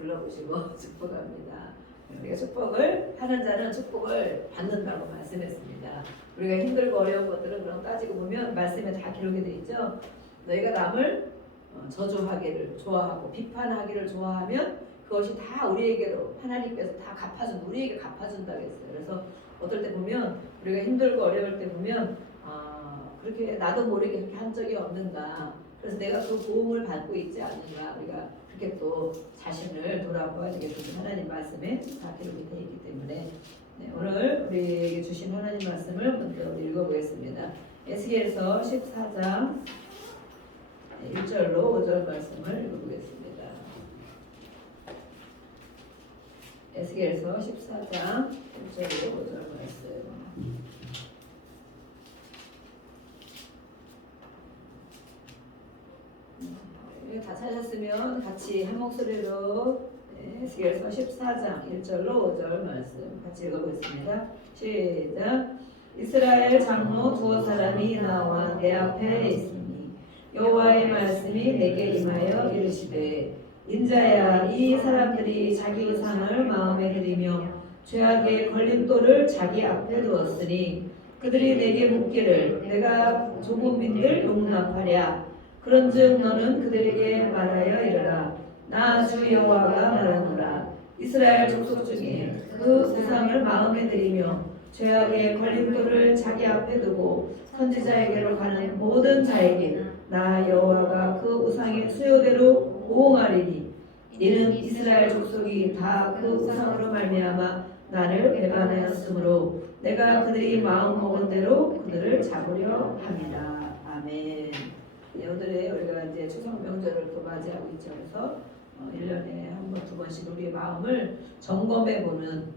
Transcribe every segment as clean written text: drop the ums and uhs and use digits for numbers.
불러보시고 축복합니다. 우리가 축복을 하는 자는 축복을 받는다고 말씀했습니다. 우리가 힘들고 어려운 것들은 그럼 따지고 보면 말씀에 다 기록이 되어 있죠. 너희가 남을 저주하기를 좋아하고 비판하기를 좋아하면 그것이 다 우리에게로 하나님께서 다 우리에게 갚아준다고 했어요. 그래서 어떨 때 보면 우리가 힘들고 어려울 때 보면 그렇게 나도 모르게 그렇게 한 적이 없는가. 그래서 내가 그 도움을 받고 있지 않는가. 우리가 그렇게 또 자신을 돌아보아야 되겠습니다. 하나님 말씀에 다 기록이 되어 있기 때문에 오늘 우리에게 주신 하나님 말씀을 먼저 읽어보겠습니다. 에스겔서 14장 1절로 5절 말씀을 읽어보겠습니다. 에스겔서 14장 1절로 5절 말씀. 다 찾았으면 같이 한 목소리로 에스겔서 14장 1절로 5절 말씀 같이 읽어보겠습니다. 시작. 이스라엘 장로 두어 사람이 나와 내 앞에 있으니 여호와의 말씀이 내게 임하여 이르시되 인자야, 이 사람들이 자기 의상을 마음에 들이며 죄악의 걸림돌을 자기 앞에 두었으니 그들이 내게 묻기를 내가 조국민들 용납하랴. 그런즉 너는 그들에게 말하여 이르라. 나 주 여호와가 말하노라. 이스라엘 족속 중에 그 우상을 마음에 들이며 죄악의 걸림돌을 자기 앞에 두고 선지자에게로 가는 모든 자에게 나 여호와가 그 우상의 수요대로 보응하리니 이는 이스라엘 족속이 다 그 우상으로 말미암아 나를 배반하였으므로 내가 그들이 마음 먹은 대로 그들을 잡으려 합니다. 아멘. 오늘의 우리가 이제 추석 명절을 또 맞이하고 있죠. 그래서 1년에 한 번, 두 번씩 우리의 마음을 점검해보는,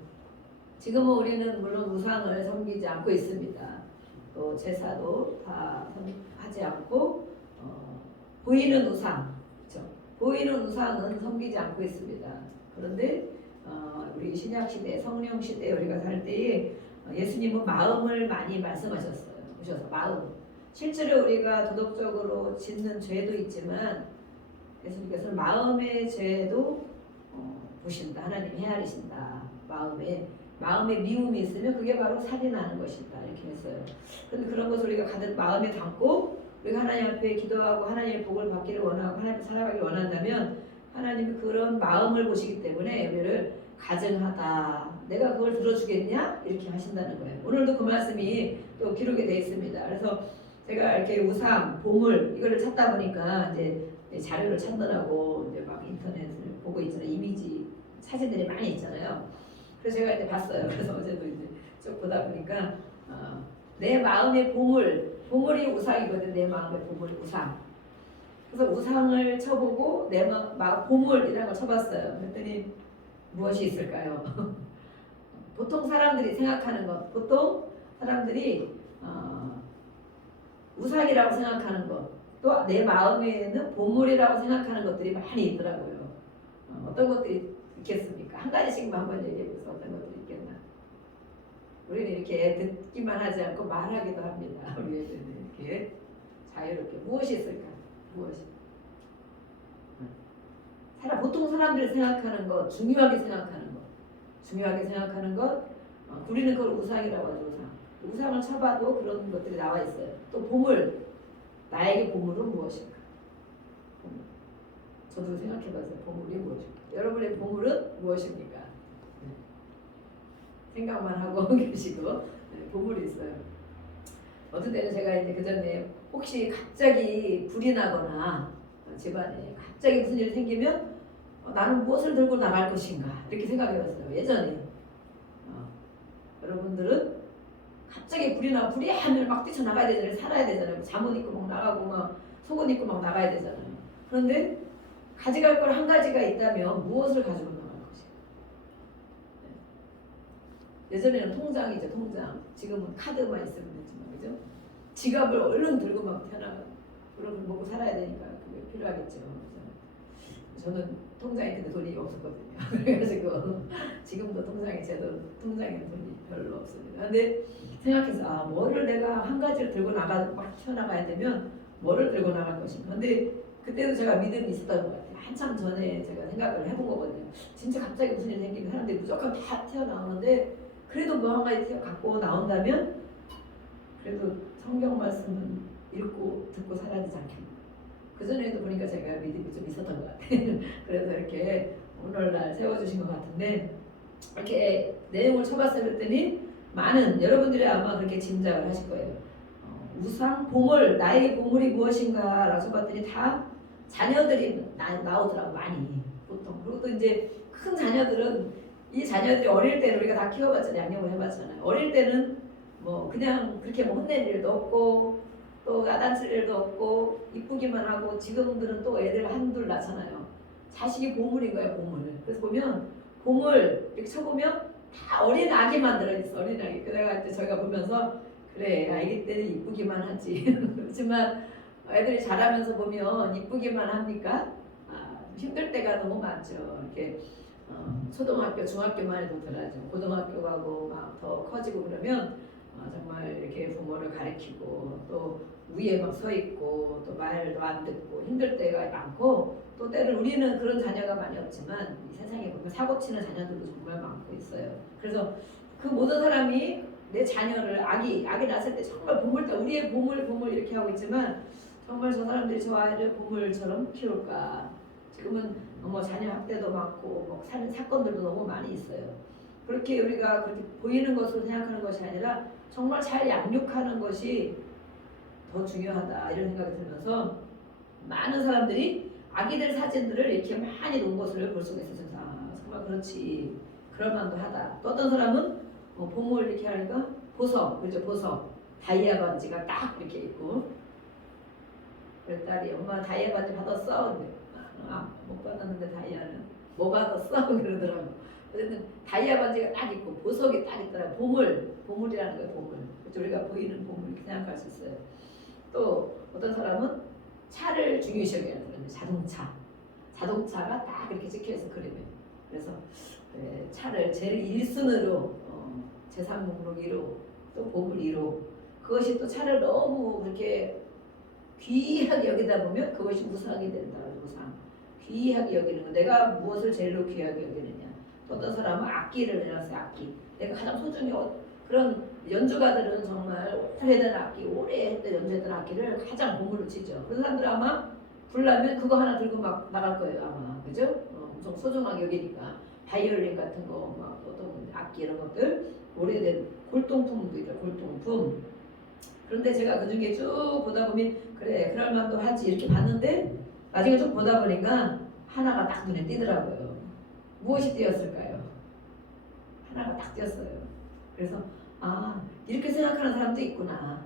지금은 우리는 물론 우상을 섬기지 않고 있습니다. 또 제사도 다 하지 않고 보이는 우상, 그렇죠? 보이는 우상은 섬기지 않고 있습니다. 그런데 우리 신약 시대, 성령 시대에 우리가 살 때에 예수님은 마음을 많이 말씀하셨어요. 보셔서 마음. 실제로 우리가 도덕적으로 짓는 죄도 있지만 예수님께서는 마음의 죄도 보신다. 하나님 헤아리신다. 마음에 미움이 있으면 그게 바로 살인하는 것이다. 이렇게 했어요. 그런데 그런 것을 우리가 가득 마음에 담고 우리가 하나님 앞에 기도하고 하나님의 복을 받기를 원하고 하나님 앞에 살아가기를 원한다면 하나님이 그런 마음을 보시기 때문에 우리를 가증하다. 내가 그걸 들어주겠냐? 이렇게 하신다는 거예요. 오늘도 그 말씀이 또 기록이 되어 있습니다. 그래서 제가 이렇게 우상, 보물 이거를 찾다 보니까 이제 자료를 찾느라고 이제 막 인터넷을 보고 있잖아요. 이미지 사진들이 많이 있잖아요. 그래서 제가 이제 봤어요. 그래서 어제도 이제 쭉 보다 보니까 내 마음의 보물이 우상이거든. 내 마음의 보물 우상. 그래서 우상을 쳐보고 내 마음 보물이라는 걸 쳐봤어요. 그랬더니 무엇이 있을까요? 보통 사람들이 생각하는 것, 보통 사람들이 우상이라고 생각하는 것, 또 내 마음에는 보물이라고 생각하는 것들이 많이 있더라고요. 어떤 것들이 있겠습니까? 한 가지씩만 한번 얘기해보세요. 어떤 것들이 있겠나? 우리는 이렇게 듣기만 하지 않고 말하기도 합니다. 우리는 이렇게 자유롭게. 무엇이 있을까? 무엇이? 보통 사람들이 생각하는 것, 중요하게 생각하는 것, 우리는 그걸 우상이라고 하죠. 우상을 쳐봐도 그런 것들이 나와 있어요. 또 보물, 나에게 보물은 무엇일까? 저도 생각해봤어요. 보물이 무엇일까? 여러분의 보물은 무엇입니까? 생각만 하고 계시고 보물이 있어요. 어떤 때는 제가 이제 그 전에 혹시 갑자기 불이 나거나 집안에 갑자기 무슨 일이 생기면 나는 무엇을 들고 나갈 것인가 이렇게 생각해봤어요. 예전에 여러분들은 갑자기 불이 하면 막 뛰쳐나가야 되잖아요. 살아야 되잖아요. 잠옷 입고 막 나가고 막 속옷 입고 막 나가야 되잖아요. 그런데 가져갈 걸 한 가지가 있다면 무엇을 가지고 나갈 것인가? 예전에는 통장이죠. 통장. 지금은 카드만 있으면 되지만 그죠? 지갑을 얼른 들고 막 튀어나가. 그럼 먹고 살아야 되니까 그게 필요하겠죠. 저는 통장에 근데 돈이 없었거든요. 그래가지고 지금도 통장에 돈이 별로 없습니다. 근데 생각해서 뭐를 내가 한 가지를 들고 막 튀어나가야 되면 뭐를 들고 나갈 것인가. 근데 그때도 제가 믿음이 있었던 것 같아요. 한참 전에 제가 생각을 해본 거거든요. 진짜 갑자기 무슨 일이 생기면 사람들이 무조건 다 튀어나오는데 그래도 뭐 한 가지 갖고 나온다면 그래도 성경 말씀은 읽고 듣고 사라지지 않겠나. 그전에도 보니까 제가 믿음이 좀 있었던 것 같아요. 그래서 이렇게 오늘날 세워주신 것 같은데 이렇게 내용을 쳐봤어요. 그랬더니 많은 여러분들이 아마 그렇게 짐작을 하실 거예요. 우상, 보물, 나의 보물이 무엇인가 라고 쳐봤더니 다 자녀들이 나오더라고 많이 보통. 그리고 또 이제 큰 자녀들은 이 자녀들이 어릴 때는 우리가 다 키워봤잖아요. 양육을 해봤잖아요. 어릴 때는 뭐 그냥 그렇게 뭐 혼낼 일도 없고 또 야단칠 일도 없고 이쁘기만 하고 지금들은 또 애들 한둘 낳잖아요. 자식이 보물인 거예요. 보물. 그래서 보면 보물 이렇게 쳐보면 다 어린 아기만 들어있어. 어린 아기. 그래가 이제 저희가 보면서 그래 아기 때는 이쁘기만 하지. 그렇지만 애들이 자라면서 보면 이쁘기만 합니까? 힘들 때가 너무 많죠. 이렇게 초등학교, 중학교만 해도 덜하죠. 고등학교 가고 막 더 커지고 그러면 정말 이렇게 부모를 가르치고 또 위에 막 서 있고 또 말도 안 듣고 힘들 때가 많고 또 때로 우리는 그런 자녀가 많이 없지만 이 세상에 보면 사고 치는 자녀들도 정말 많고 있어요. 그래서 그 모든 사람이 내 자녀를 아기 낳았을 때 정말 보물다 우리의 보물 이렇게 하고 있지만 정말 저 사람들이 저 아이를 보물처럼 키울까? 지금은 뭐 자녀 학대도 많고 뭐 사건들도 너무 많이 있어요. 그렇게 우리가 그렇게 보이는 것으로 생각하는 것이 아니라 정말 잘 양육하는 것이 더 중요하다 이런 생각이 들면서 많은 사람들이 아기들 사진들을 이렇게 많이 놓은 것을 볼 수가 있어요. 정말 그렇지 그럴만도 하다. 또 어떤 사람은 보물 이렇게 하니까 보석 그죠 보석 다이아 반지가 딱 이렇게 있고 그 딸이 엄마 다이아 반지 받았어? 못 받았는데 다이아는 뭐 받았어? 그러더라고. 어쨌든 다이아 반지가 딱 있고 보석이 딱 있더라고. 보물이라는 거예요. 보물. 우리가 보이는 보물 이렇게 생각할 수 있어요. 또 어떤 사람은 차를 중요시 여기는 사람이 자동차가 딱 이렇게 찍혀있어 그림에. 그래서 차를 제일 1순위로 재산 목록 1호 또 보물 1호 그것이 또 차를 너무 그렇게 귀하게 여기다 보면 그것이 우상이 된다. 우상. 귀하게 여기는 거. 내가 무엇을 제일로 귀하게 여기느냐. 또 어떤 사람은 악기를 내놨어요. 악기. 내가 가장 소중히 그런 연주가들은 정말 오래된 악기, 오래 연주했던 악기를 가장 보물로 치죠. 그런 사람들 아마 불나면 그거 하나 들고 막 나갈 거예요. 아마. 그죠? 엄청 소중하게 여기니까. 바이올린 같은 거, 막 어떤 악기 이런 것들 오래된 골동품도 있다. 골동품. 그런데 제가 그 중에 쭉 보다 보면 그래 그럴 만도 하지 이렇게 봤는데 나중에 좀 보다 보니까 하나가 딱 눈에 띄더라고요. 무엇이 띄었을까요? 하나가 딱 띄었어요. 그래서 이렇게 생각하는 사람도 있구나.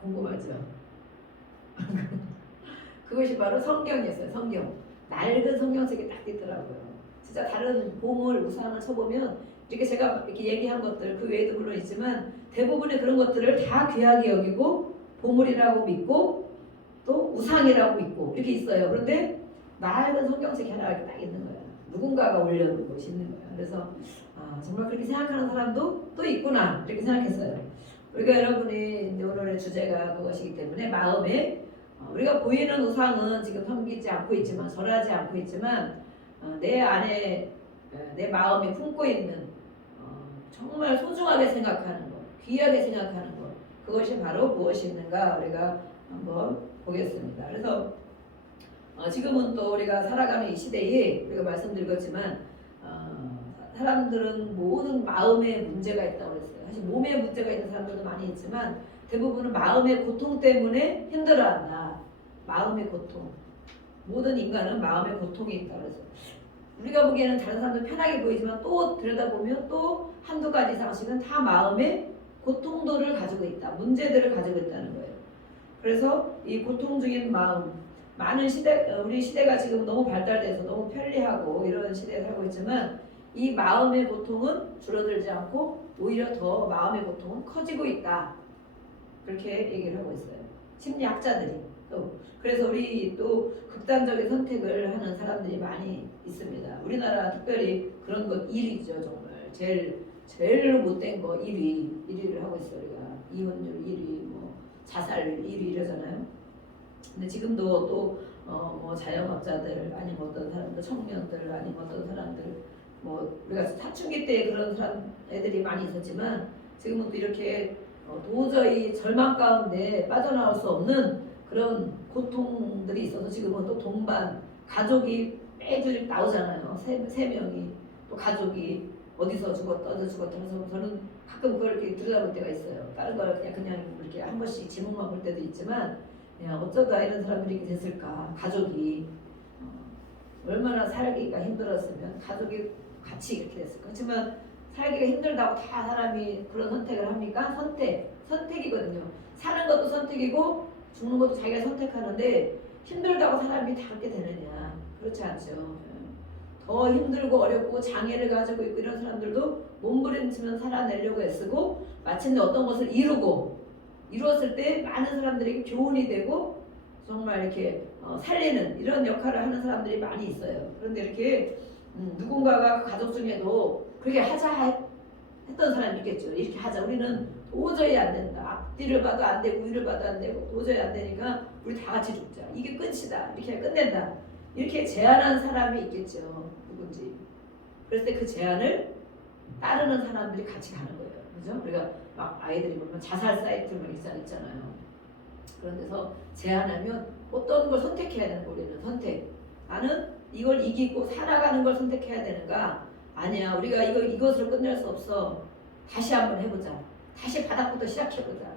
궁금하죠? 그것이 바로 성경이었어요. 성경. 낡은 성경책에 딱 띄더라고요. 진짜 다른 보물 우상을 쳐보면 이렇게 제가 이렇게 얘기한 것들 그 외에도 물론 있지만 대부분의 그런 것들을 다 귀하게 여기고 보물이라고 믿고 또 우상이라고 믿고 이렇게 있어요. 그런데 낡은 성경책이 하나 이렇게 딱 있는 거예요. 누군가가 올려놓은 것이 있는 거예요. 그래서 정말 그렇게 생각하는 사람도 또 있구나 이렇게 생각했어요. 우리가 여러분이 이제 오늘의 주제가 그것이기 때문에 마음에 우리가 보이는 우상은 지금 섬기지 않고 있지만 절하지 않고 있지만 내 안에 내 마음에 품고 있는 정말 소중하게 생각하는 것, 귀하게 생각하는 것 그것이 바로 무엇이 있는가 우리가 한번 보겠습니다. 그래서 지금은 또 우리가 살아가는 이 시대에 우리가 말씀드렸지만 사람들은 모든 마음에 문제가 있다고 그랬어요. 사실 몸에 문제가 있는 사람들도 많이 있지만 대부분은 마음의 고통 때문에 힘들어한다. 마음의 고통. 모든 인간은 마음의 고통이 있다고 그랬어요. 우리가 보기에는 다른 사람들 편하게 보이지만 또 들여다보면 또 한두 가지 이상씩은 다 마음의 고통들을 가지고 있다. 문제들을 가지고 있다는 거예요. 그래서 이 고통 중인 마음 많은 우리 시대가 지금 너무 발달돼서 너무 편리하고 이런 시대에 살고 있지만 이 마음의 고통은 줄어들지 않고 오히려 더 마음의 고통은 커지고 있다. 그렇게 얘기를 하고 있어요. 심리학자들이. 그래서 우리 또 극단적인 선택을 하는 사람들이 많이 있습니다. 우리나라 특별히 그런 것 1위죠. 정말 제일 못된 거 1위를 하고 있어요. 우리가 이혼율 1위, 뭐 자살 1위 이러잖아요. 근데 지금도 또 뭐 자영업자들 아니면 어떤 사람들 청년들 아니면 어떤 사람들 뭐 우리가 사춘기 때 그런 사람 애들이 많이 있었지만 지금은 또 이렇게 도저히 절망 가운데 빠져나올 수 없는 그런 고통들이 있어서 지금은 또 동반 가족이 매주 나오잖아요. 세 명이 또 가족이 어디서 죽었다 어디서 죽었다 해서 저는 가끔 그걸 이렇게 들여다볼 때가 있어요. 다른 걸 그냥 이렇게 한 번씩 지목만 볼 때도 있지만 야, 어쩌다 이런 사람들이 이렇게 됐을까. 가족이 얼마나 살기가 힘들었으면 가족이 같이 이렇게 됐을까. 그렇지만 살기가 힘들다고 다 사람이 그런 선택을 합니까? 선택이거든요. 사는 것도 선택이고 죽는 것도 자기가 선택하는데 힘들다고 사람이 다 그렇게 되느냐. 그렇지 않죠. 더 힘들고 어렵고 장애를 가지고 있고 이런 사람들도 몸부림치면 살아내려고 애쓰고 마침내 어떤 것을 이루었을 때 많은 사람들에게 교훈이 되고 정말 이렇게 살리는 이런 역할을 하는 사람들이 많이 있어요. 그런데 이렇게 누군가가 그 가족 중에도 그렇게 하자 했던 사람이 있겠죠. 이렇게 하자. 우리는 도저히 안 된다. 앞뒤를 봐도 안 되고 위를 봐도 안 되고 도저히 안 되니까 우리 다 같이 죽자. 이게 끝이다. 이렇게 끝낸다. 이렇게 제안한 사람이 있겠죠. 누군지. 그랬을 때 그 제안을 따르는 사람들이 같이 가는 거예요. 그죠? 우리가 막 아이들이 보면 자살 사이트 막 있잖아요. 그런 데서 제안하면 어떤 걸 선택해야 되는 거예요. 우리는 선택. 나는 이걸 이기고 살아가는 걸 선택해야 되는가? 아니야. 우리가 이것으로 끝낼 수 없어. 다시 한번 해보자. 다시 바닥부터 시작해보자.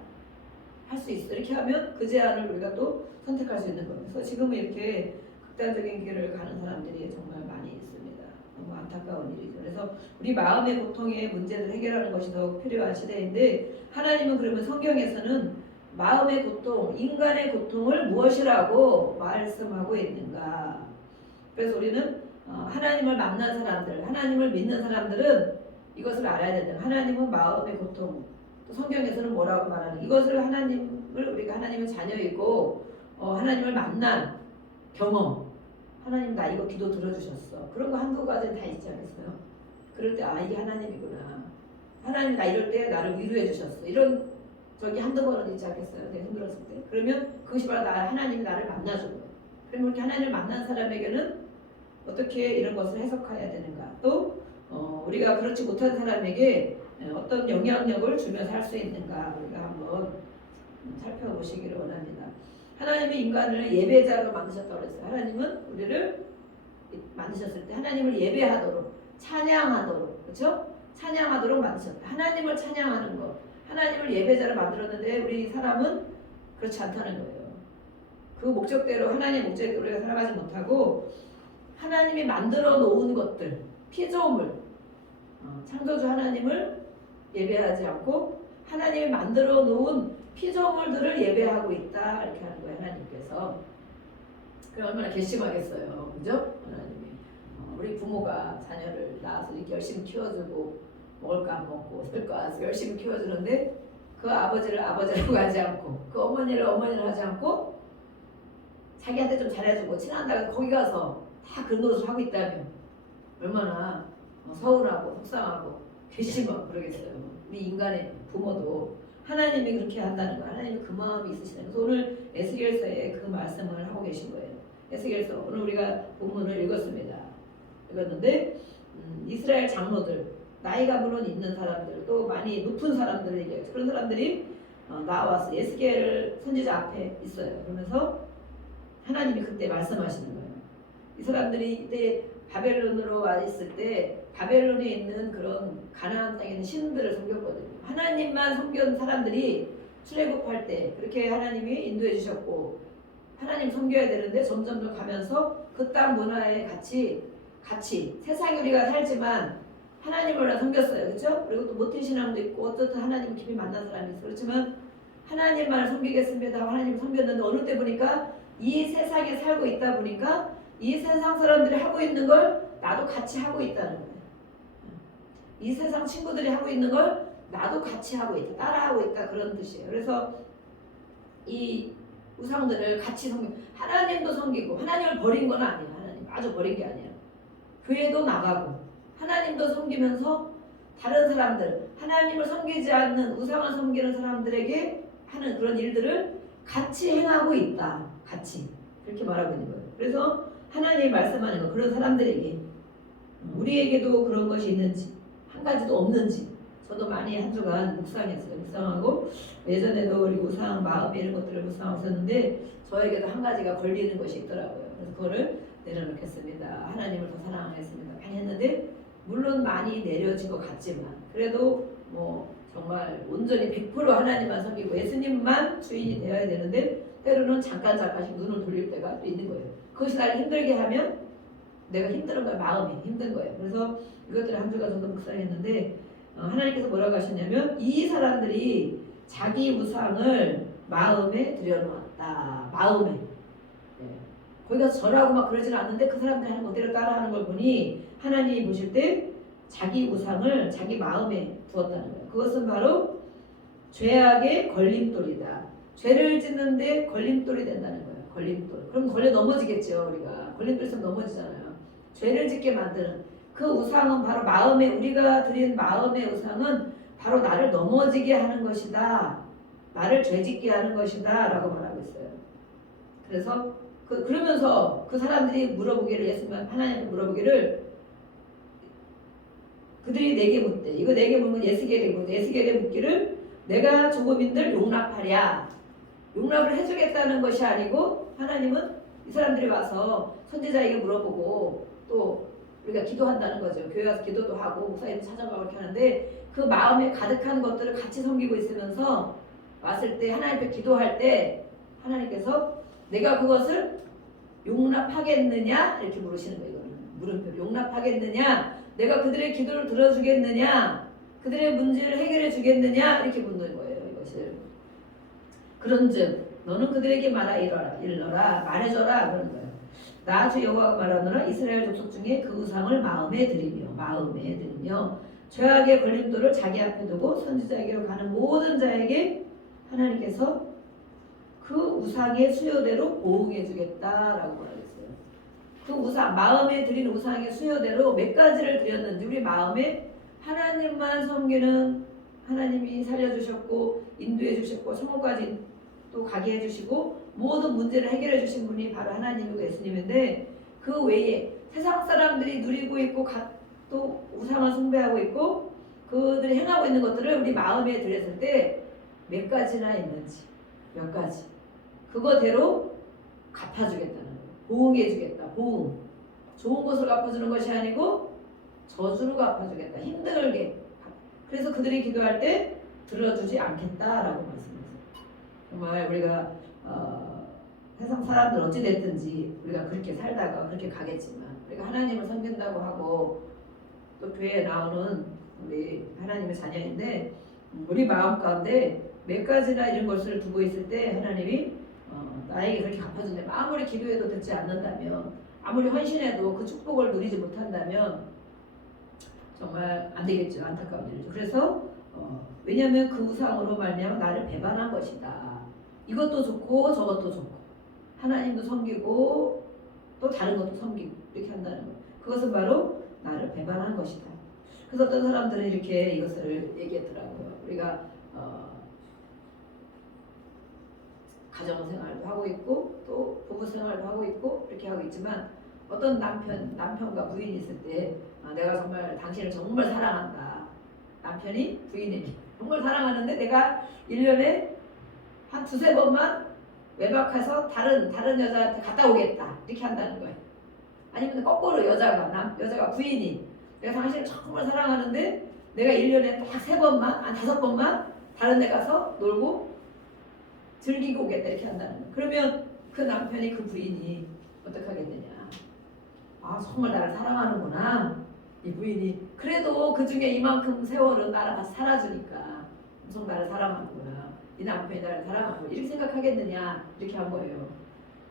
할 수 있어. 이렇게 하면 그 제안을 우리가 또 선택할 수 있는 거예요. 그래서 지금은 이렇게 극단적인 길을 가는 사람들이 정말 많이 있습니다. 너무 안타까운 일이죠. 그래서 우리 마음의 고통의 문제를 해결하는 것이 더 필요한 시대인데 하나님은 그러면 성경에서는 마음의 고통, 인간의 고통을 무엇이라고 말씀하고 있는가? 그래서 우리는 하나님을 만난 사람들, 하나님을 믿는 사람들은 이것을 알아야 된다. 하나님은 마음의 고통, 또 성경에서는 뭐라고 말하는 이것을 우리가 하나님의 자녀이고 하나님을 만난 경험, 하나님 나 이거 기도 들어주셨어. 그런 거 한두 가지는 다 있지 않겠어요? 그럴 때 이게 하나님이구나. 하나님 나 이럴 때 나를 위로해 주셨어. 이런 적이 한두 번은 있지 않겠어요? 내가 힘들었을 때. 그러면 그것이 바로 하나님이 나를 만나준 거예요. 그러면 이렇게 하나님을 만난 사람에게는 어떻게 이런 것을 해석해야 되는가? 또 우리가 그렇지 못한 사람에게 어떤 영향력을 주면서 할 수 있는가? 우리가 한번 살펴보시기를 원합니다. 하나님이 인간을 예배자로 만드셨다고 그랬어요. 하나님은 우리를 만드셨을 때 하나님을 예배하도록 찬양하도록 그렇죠? 찬양하도록 만드셨다. 하나님을 찬양하는 것. 하나님을 예배자로 만들었는데 우리 사람은 그렇지 않다는 거예요. 그 목적대로 하나님의 목적대로 우리가 살아가지 못하고 하나님이 만들어 놓은 것들 피조물 창조주 하나님을 예배하지 않고 하나님이 만들어 놓은 피조물들을 예배하고 있다 이렇게 하는 거예요. 하나님께서. 그럼 얼마나 괘씸하겠어요. 그죠? 하나님이 우리 부모가 자녀를 낳아서 이렇게 열심히 키워주고 먹을 거 안 먹고 쓸 거 안 쓰고 열심히 키워주는데 그 아버지를 아버지라고 하지 않고 그 어머니를 어머니를 하지 않고 자기한테 좀 잘해주고 친한다고 거기 가서 다 그 노릇을 하고 있다면 얼마나 서운하고 속상하고 괘씸하고 그러겠어요. 우리 인간의 부모도 하나님이 그렇게 한다는 거예요. 하나님이 그 마음이 있으시다는 거예요. 오늘 에스겔서에 그 말씀을 하고 계신 거예요. 에스겔서 오늘 우리가 본문을 읽었는데 이스라엘 장로들 나이가 물론 있는 사람들 또 많이 높은 사람들을 얘기해요. 그런 사람들이 나와서 에스겔 선지자 앞에 있어요. 그러면서 하나님이 그때 말씀하시는 거예요. 이 사람들이 이때 바벨론으로 와 있을 때 바벨론에 있는 그런 가나안 땅에 있는 신들을 섬겼거든요. 하나님만 섬긴 사람들이 출애굽할 때 그렇게 하나님이 인도해 주셨고 하나님 섬겨야 되는데 점점 가면서 그 땅 문화에 같이 세상에 우리가 살지만 하나님을 섬겼어요. 그렇죠? 그리고 또 모태신앙도 있고 어떻든 하나님 깊이 만난 사람이 있어요. 그렇지만 하나님만을 섬기겠습니다. 하나님을 섬겼는데 어느 때 보니까 이 세상에 살고 있다 보니까 이 세상 사람들이 하고 있는 걸 나도 같이 하고 있다는 거예요. 이 세상 친구들이 하고 있는 걸 나도 같이 하고 있다. 따라하고 있다. 그런 뜻이에요. 그래서 이 우상들을 같이 하나님도 섬기고 하나님을 버린 건 아니에요. 하나님 아주 버린 게 아니에요. 교회도 나가고 하나님도 섬기면서 다른 사람들 하나님을 섬기지 않는 우상을 섬기는 사람들에게 하는 그런 일들을 같이 행하고 있다. 같이 그렇게 말하고 있는 거예요. 그래서 하나님이 말씀하는 거 그런 사람들에게 우리에게도 그런 것이 있는지 한 가지도 없는지 저도 많이 한 주간 묵상했어요. 묵상하고 예전에도 우리 우상 마음 이런 것들을 묵상하고 있었는데 저에게도 한 가지가 걸리는 것이 있더라고요. 그래서 그거를 내려놓겠습니다. 하나님을 더 사랑하겠습니다. 많이 했는데 물론 많이 내려진 것 같지만 그래도 뭐 정말 온전히 100% 하나님만 섬기고 예수님만 주인이 되어야 되는데 때로는 잠깐씩 눈을 돌릴 때가 또 있는 거예요. 그것이 나를 힘들게 하면 내가 힘든 거예요. 마음이 힘든 거예요. 그래서 이것들을 한 주간 저도 묵상했는데 하나님께서 뭐라고 하셨냐면 이 사람들이 자기 우상을 마음에 들여놓았다. 마음에. 네. 거기 가서 절하고 막 그러지는 않는데 그 사람들이 하는 것대로 따라하는 걸 보니 하나님이 보실 때 자기 우상을 자기 마음에 두었다는 거예요. 그것은 바로 죄악의 걸림돌이다. 죄를 짓는데 걸림돌이 된다는 거예요. 걸림돌. 그럼 걸려 넘어지겠죠. 우리가 걸림돌 있으면 넘어지잖아요. 죄를 짓게 만드는 그 우상은 바로 마음에 우리가 드린 마음의 우상은 바로 나를 넘어지게 하는 것이다. 나를 죄짓게 하는 것이다. 라고 말하고 있어요. 그래서 그러면서 그 사람들이 물어보기를 예수님 하나님께 물어보기를 그들이 내게 묻대. 이거 내게 묻는 예스겔에 묻대. 예스겔에 묻기를 내가 조금인들 용납하랴. 용납을 해주겠다는 것이 아니고 하나님은 이 사람들이 와서 선지자에게 물어보고 또 우리가 기도한다는 거죠. 교회 가서 기도도 하고 목사님도 찾아가고 이렇게 하는데 그 마음에 가득한 것들을 같이 섬기고 있으면서 왔을 때 하나님께 기도할 때 하나님께서 내가 그것을 용납하겠느냐 이렇게 물으시는 거예요. 물음표 용납하겠느냐 내가 그들의 기도를 들어주겠느냐 그들의 문제를 해결해 주겠느냐 이렇게 묻는 거예요. 이것을 그런즉 너는 그들에게 일러라 말해줘라 그러는 거예요. 나 주 여호와가 말하노라 이스라엘 족속 중에 그 우상을 마음에 들이며 죄악의 걸림돌을 자기 앞에 두고 선지자에게로 가는 모든 자에게 하나님께서 그 우상의 수요대로 보응해 주겠다라고 말했어요. 그 우상 마음에 드린 우상의 수요대로 몇 가지를 드렸는지 우리 마음에 하나님만 섬기는 하나님이 살려주셨고 인도해 주셨고 천국까지 또 가게 해주시고 모든 문제를 해결해 주신 분이 바로 하나님이고 예수님인데 그 외에 세상 사람들이 누리고 있고 또 우상을 숭배하고 있고 그들이 행하고 있는 것들을 우리 마음에 들였을 때 몇 가지나 있는지 몇 가지 그거대로 갚아주겠다는 거예요. 보응해주겠다. 보응. 좋은 것을 갚아주는 것이 아니고 저주로 갚아주겠다. 힘들게. 그래서 그들이 기도할 때 들어주지 않겠다라고 말씀하세요. 정말 우리가 세상 사람들 어찌 됐든지 우리가 그렇게 살다가 그렇게 가겠지만 우리가 하나님을 섬긴다고 하고 또 교회에 나오는 우리 하나님의 자녀인데 우리 마음 가운데 몇 가지나 이런 것을 두고 있을 때 하나님이 나에게 그렇게 갚아준다면 아무리 기도해도 듣지 않는다면 아무리 헌신해도 그 축복을 누리지 못한다면 정말 안 되겠죠. 안타까운 일이죠. 그래서 왜냐하면 그 우상으로 말미암아 나를 배반한 것이다. 이것도 좋고 저것도 좋고 하나님도 섬기고 또 다른 것도 섬기고 이렇게 한다는 거. 그것은 바로 나를 배반한 것이다. 그래서 어떤 사람들은 이렇게 이것을 얘기했더라고요. 우리가 가정생활도 하고 있고 또 부부생활도 하고 있고 이렇게 하고 있지만 어떤 남편과 부인이 있을 때 내가 정말 당신을 정말 사랑한다. 남편이 부인에게 정말 사랑하는데 내가 1년에 한 두세 번만 외박해서 다른 여자한테 갔다 오겠다. 이렇게 한다는 거예요. 아니면 거꾸로 여자가 부인이 내가 당신을 정말 사랑하는데 내가 1년에 딱 3번만, 한 5번만 다른 데 가서 놀고 즐기고 오겠다 이렇게 한다는 거예요. 그러면 그 남편이 그 부인이 어떻게 하겠느냐. 아 정말 나를 사랑하는구나. 이 부인이 그래도 그 중에 이만큼 세월은 나랑 같이 살아주니까 엄청 나를 사랑하는구나. 이 남편이 나를 사랑하고 이렇게 생각하겠느냐 이렇게 한 거예요.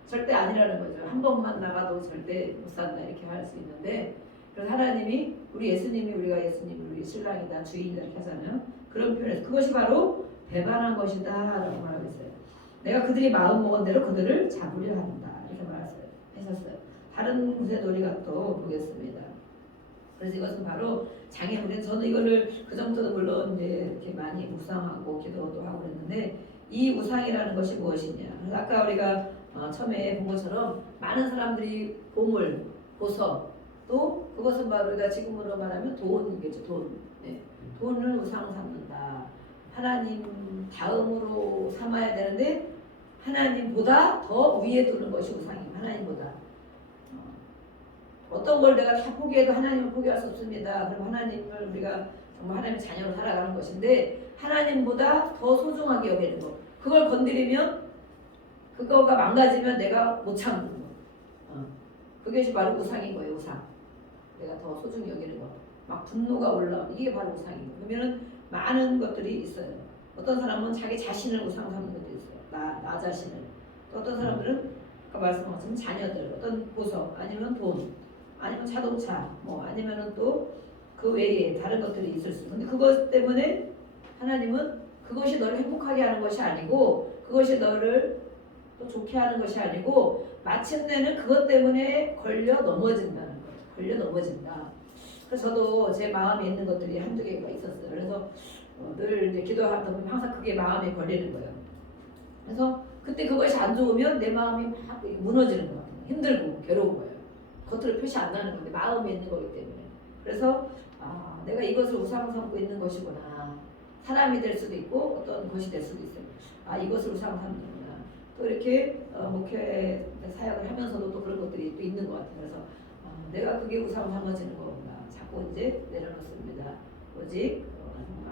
절대 아니라는 거죠. 한 번만 나가도 절대 못 산다 이렇게 할 수 있는데 그래서 하나님이 우리 예수님이 우리가 예수님 우리 신랑이다 주인이다 이렇게 하잖아요. 그런 표현에서 그것이 바로 배반한 것이다 라고 말하고 있어요. 내가 그들이 마음 먹은 대로 그들을 잡으려 한다 이렇게 하셨어요. 다른 곳에도 우리가 또 보겠습니다. 그래서 이것은 바로 장애물에 저는 이거를 그 전부터도 물론 이제 이렇게 많이 묵상하고 기도도 하고 그랬는데 이 우상이라는 것이 무엇이냐. 그래서 아까 우리가 처음에 본 것처럼 많은 사람들이 보물, 보석, 또 그것은 바로 우리가 지금으로 말하면 돈이겠죠. 돈. 네. 돈을 우상 삼는다. 하나님 다음으로 삼아야 되는데 하나님보다 더 위에 두는 것이 우상입니다. 하나님보다. 어떤 걸 내가 다 포기해도 하나님을 포기할 수 없습니다. 그럼 하나님을 우리가 정말 하나님의 자녀로 살아가는 것인데 하나님보다 더 소중하게 여기는 것. 그걸 건드리면 그거가 망가지면 내가 못 참는 거. 그것이 바로 우상인 거예요. 우상. 내가 더 소중히 여기는 거. 막 분노가 올라오는 이게 바로 우상인 거예요. 그러면은 많은 것들이 있어요. 어떤 사람은 자기 자신을 우상 삼는 것도 있어요. 나 자신을. 또 어떤 사람들은 아까 말씀한 것처럼 자녀들, 어떤 보석, 아니면 돈, 아니면 자동차, 뭐 아니면은 또 그 외에 다른 것들이 있을 수. 근데 그것 때문에 하나님은 그것이 너를 행복하게 하는 것이 아니고 그것이 너를 또 좋게 하는 것이 아니고 마침내는 그것 때문에 걸려 넘어진다는 거예요. 걸려 넘어진다. 그래서 저도 제 마음에 있는 것들이 한두 개가 있었어요. 그래서 늘 이제 기도하다 보면 항상 그게 마음에 걸리는 거예요. 그래서 그때 그것이 안 좋으면 내 마음이 막 무너지는 거예요. 힘들고 괴로운 거예요. 겉으로 표시 안 나는 건데 마음에 있는 거기 때문에. 그래서 내가 이것을 우상 삼고 있는 것이구나. 사람이 될 수도 있고 어떤 것이 될 수도 있어요. 이것을 우상 삼는구나. 또 이렇게 목회 사역을 하면서도 또 그런 것들이 또 있는 것 같아요. 그래서 내가 그게 우상 삼아지는 거구나. 자꾸 이제 내려놓습니다. 오직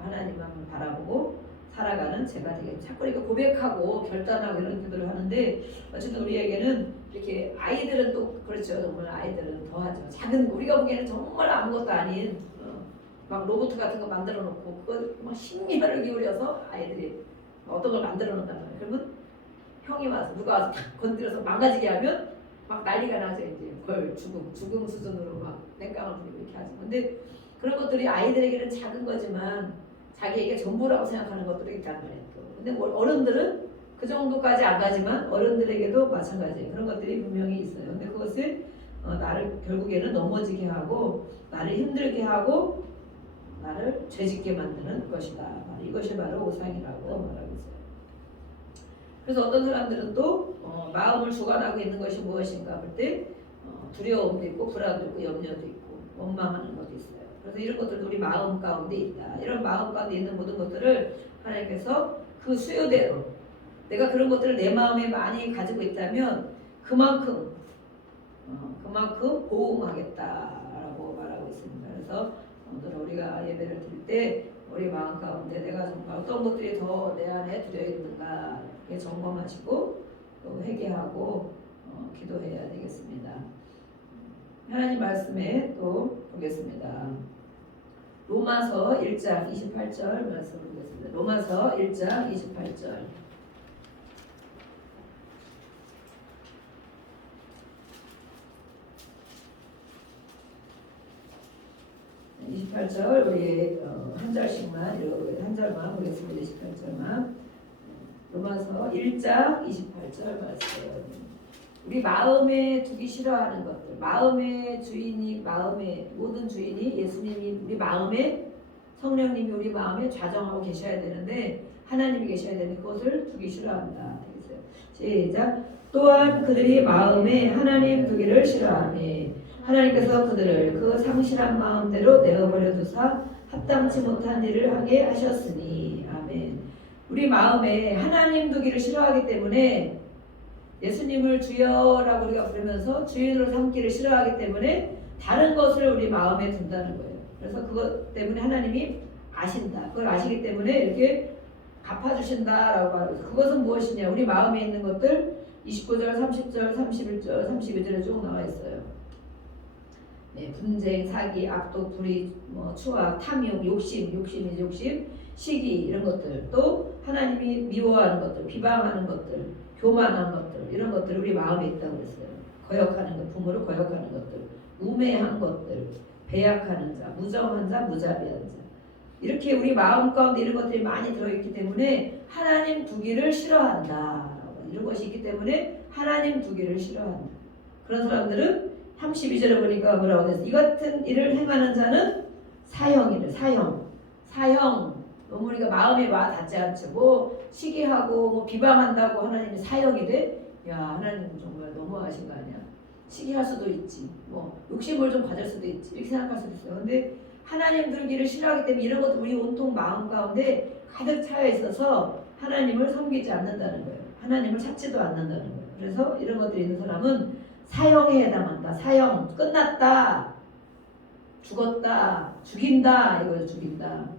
하나님만 바라보고 살아가는 제가 되게 자꾸 이렇게 고백하고 결단하고 이런 기도를 하는데 어쨌든 우리에게는 이렇게 아이들은 또 그렇죠. 정말 아이들은 더하죠. 작은 우리가 보기에는 정말 아무것도 아닌 막 로봇 같은 거 만들어 놓고 그거 막 심혈을 기울여서 아이들이 어떤 걸 만들어 놓는단 말이에요. 그러면 형이 와서 누가 와서 탁 건드려서 망가지게 하면 막 난리가 나죠. 이제 걸 죽음 수준으로 막 땡깡을 부리고 이렇게 하죠. 근데 그런 것들이 아이들에게는 작은 거지만 자기에게 전부라고 생각하는 것들이 있단 말이에요. 근데 어른들은 그 정도까지 안 가지만 어른들에게도 마찬가지예요. 그런 것들이 분명히 있어요. 근데 그것을 나를 결국에는 넘어지게 하고 나를 힘들게 하고 나를 죄짓게 만드는 것이다. 이것이 바로 우상이라고 말하고 있어요. 그래서 어떤 사람들은 또 마음을 주관하고 있는 것이 무엇인가 볼 때 두려움도 있고 불안도 있고 염려도 있고 원망하는 것도 있어요. 그래서 이런 것들도 우리 마음 가운데 있다. 이런 마음 가운데 있는 모든 것들을 하나님께서 그 수요대로 내가 그런 것들을 내 마음에 많이 가지고 있다면 그만큼 보응하겠다라고 말하고 있습니다. 그래서 오늘 우리가 예배를 드릴 때 우리 마음 가운데 내가 정말 어떤 것들이 더 내 안에 들어 있는가 점검하시고 또 회개하고 기도해야 되겠습니다. 하나님 말씀에 또 보겠습니다. 로마서 1장 28절 말씀 보겠습니다. 로마서 1장 28절. 28절 우리 한 절씩만 한 절만 보겠습니다. 28절만 로마서 1장 28절 말씀. 우리 마음에 두기 싫어하는 것들, 마음의 주인이 마음의 모든 주인이 예수님이 우리 마음에 성령님이 우리 마음에 좌정하고 계셔야 되는데 하나님이 계셔야 되는 그것을 두기 싫어한다. 되겠어요. 시작. 또한 그들이 마음에 하나님 두기를 싫어하네. 하나님께서 그들을 그 상실한 마음대로 내어버려 두사 합당치 못한 일을 하게 하셨으니. 아멘. 우리 마음에 하나님 두기를 싫어하기 때문에 예수님을 주여라고 우리가 부르면서 주인으로 삼기를 싫어하기 때문에 다른 것을 우리 마음에 둔다는 거예요. 그래서 그것 때문에 하나님이 아신다. 그걸 아시기 때문에 이렇게 갚아주신다라고 하고 있어요. 그것은 무엇이냐? 우리 마음에 있는 것들 29절, 30절, 31절, 32절에 쭉 나와 있어요. 네, 분쟁, 사기, 악독, 불의, 추악, 탐욕, 욕심, 시기 이런 것들, 또 하나님이 미워하는 것들, 비방하는 것들, 교만한 것들 이런 것들이 우리 마음에 있다고 그랬어요. 거역하는 것, 부모를 거역하는 것들, 우매한 것들, 배약하는 자, 무정한 자, 무자비한 자 이렇게 우리 마음 가운데 이런 것들이 많이 들어있기 때문에 하나님 두기를 싫어한다. 이런 것이 있기 때문에 하나님 두기를 싫어한다. 그런 사람들은 32절에 보니까 뭐라고 됐어요? 이 같은 일을 행하는 자는 사형이래. 사형. 너무 우리가 마음에 와 닿지 않죠. 시기하고 비방한다고 하나님이 사형이 돼? 야 하나님 정말 너무하신 거 아니야? 시기할 수도 있지. 뭐 욕심을 좀 가질 수도 있지. 이렇게 생각할 수도 있어요. 근데 하나님 들기를 싫어하기 때문에 이런 것도 우리 온통 마음 가운데 가득 차여 있어서 하나님을 섬기지 않는다는 거예요. 하나님을 찾지도 않는다는 거예요. 그래서 이런 것들이 있는 사람은 사형에 해당한다. 사형 끝났다. 죽었다. 죽인다. 이거죠. 죽인다.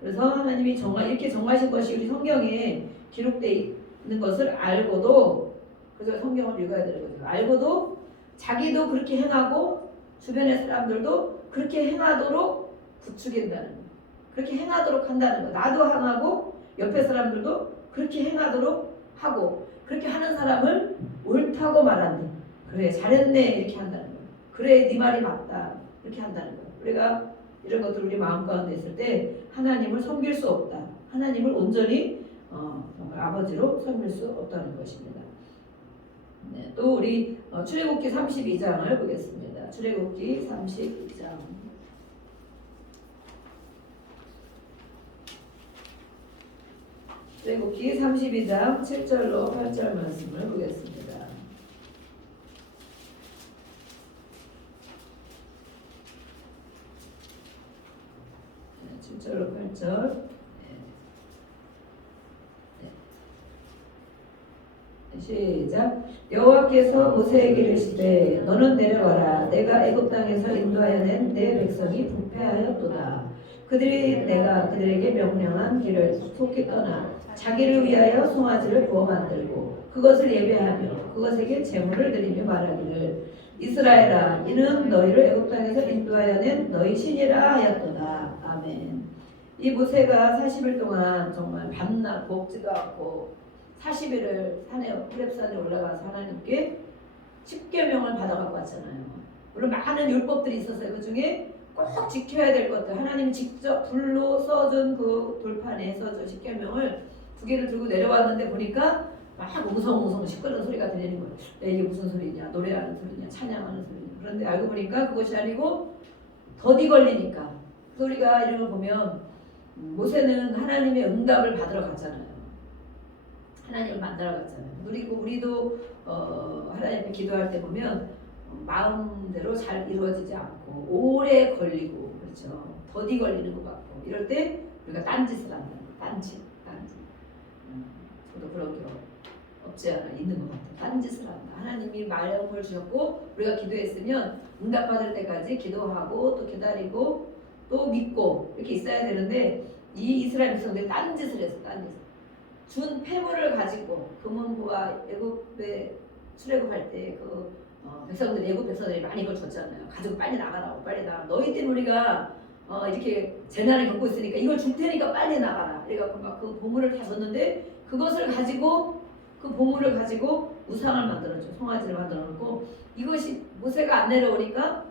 그래서 하나님이 이렇게 정하신 것이 우리 성경에 기록되어 있는 것을 알고도, 그래서 성경을 읽어야 되는 거죠. 알고도 자기도 그렇게 행하고 주변의 사람들도 그렇게 행하도록 부추긴다는 거예요. 그렇게 행하도록 한다는 거예요. 나도 행하고 옆에 사람들도 그렇게 행하도록 하고, 그렇게 하는 사람을 옳다고 말한다. 그래 잘했네 이렇게 한다는 거예요. 그래 네 말이 맞다 이렇게 한다는 거예요. 우리가 이런 것들 우리 마음 가운데 있을 때 하나님을 섬길 수 없다. 하나님을 온전히 정말 아버지로 섬길 수 없다는 것입니다. 네, 또 우리 출애굽기 32장을 보겠습니다. 출애굽기 32장. 출애굽기 32장 7절로 8절 말씀을 보겠습니다. 7절로 8절. 시작. 여호와께서 모세에게 이르시되 너는 내려가라. 내가 애굽 땅에서 인도하여 낸 내 백성이 부패하였도다. 그들이 내가 그들에게 명령한 길을 속히 떠나 자기를 위하여 송아지를 구워 만들고 그것을 예배하며 그것에게 제물을 드리며 말하기를 이스라엘아 이는 너희를 애굽 땅에서 인도하여 낸 너희 신이라 하였도다. 아멘. 이 모세가 40일 동안 정말 밤낮 먹지도 않고 40일을 호렙산에 올라가서 하나님께 십계명을 받아갖고 왔잖아요. 물론 많은 율법들이 있었어요. 그 중에 꼭 지켜야 될 것들, 하나님이 직접 불로 써준 그 돌판에 써준 십계명을 2개를 들고 내려왔는데 보니까 막 웅성웅성 시끄러운 소리가 들리는 거예요. 이게 무슨 소리냐, 노래하는 소리냐, 찬양하는 소리냐. 그런데 알고 보니까 그것이 아니고 더디 걸리니까 그 소리가 이런 걸 보면 모세는 하나님의 응답을 받으러 갔잖아요. 하나님을 만나러 갔잖아요. 그리고 우리도 하나님 앞에 기도할 때 보면 마음대로 잘 이루어지지 않고 오래 걸리고 그렇죠. 더디 걸리는 것 같고 이럴 때 우리가 딴짓을 한다. 딴짓. 저도 그런 게 없지 않아 있는 것 같아요. 딴짓을 한다. 하나님이 마음을 주셨고 우리가 기도했으면 응답받을 때까지 기도하고 또 기다리고 또 믿고 이렇게 있어야 되는데 이 이스라엘 백성들이 딴짓을 했어. 딴짓을. 준 폐물을 가지고 금은보와 애굽에 출애굽할 때 그 애굽 백성들이 많이 그걸 줬잖아요. 가지고 빨리 나가라고 빨리 나가. 너희 때문에 우리가 이렇게 재난을 겪고 있으니까 이걸 줄 테니까 빨리 나가라. 그래갖고 막 그 보물을 다 줬는데 그것을 가지고 그 보물을 가지고 우상을 만들었죠. 송아지를 만들어놓고 이것이 모세가 안 내려오니까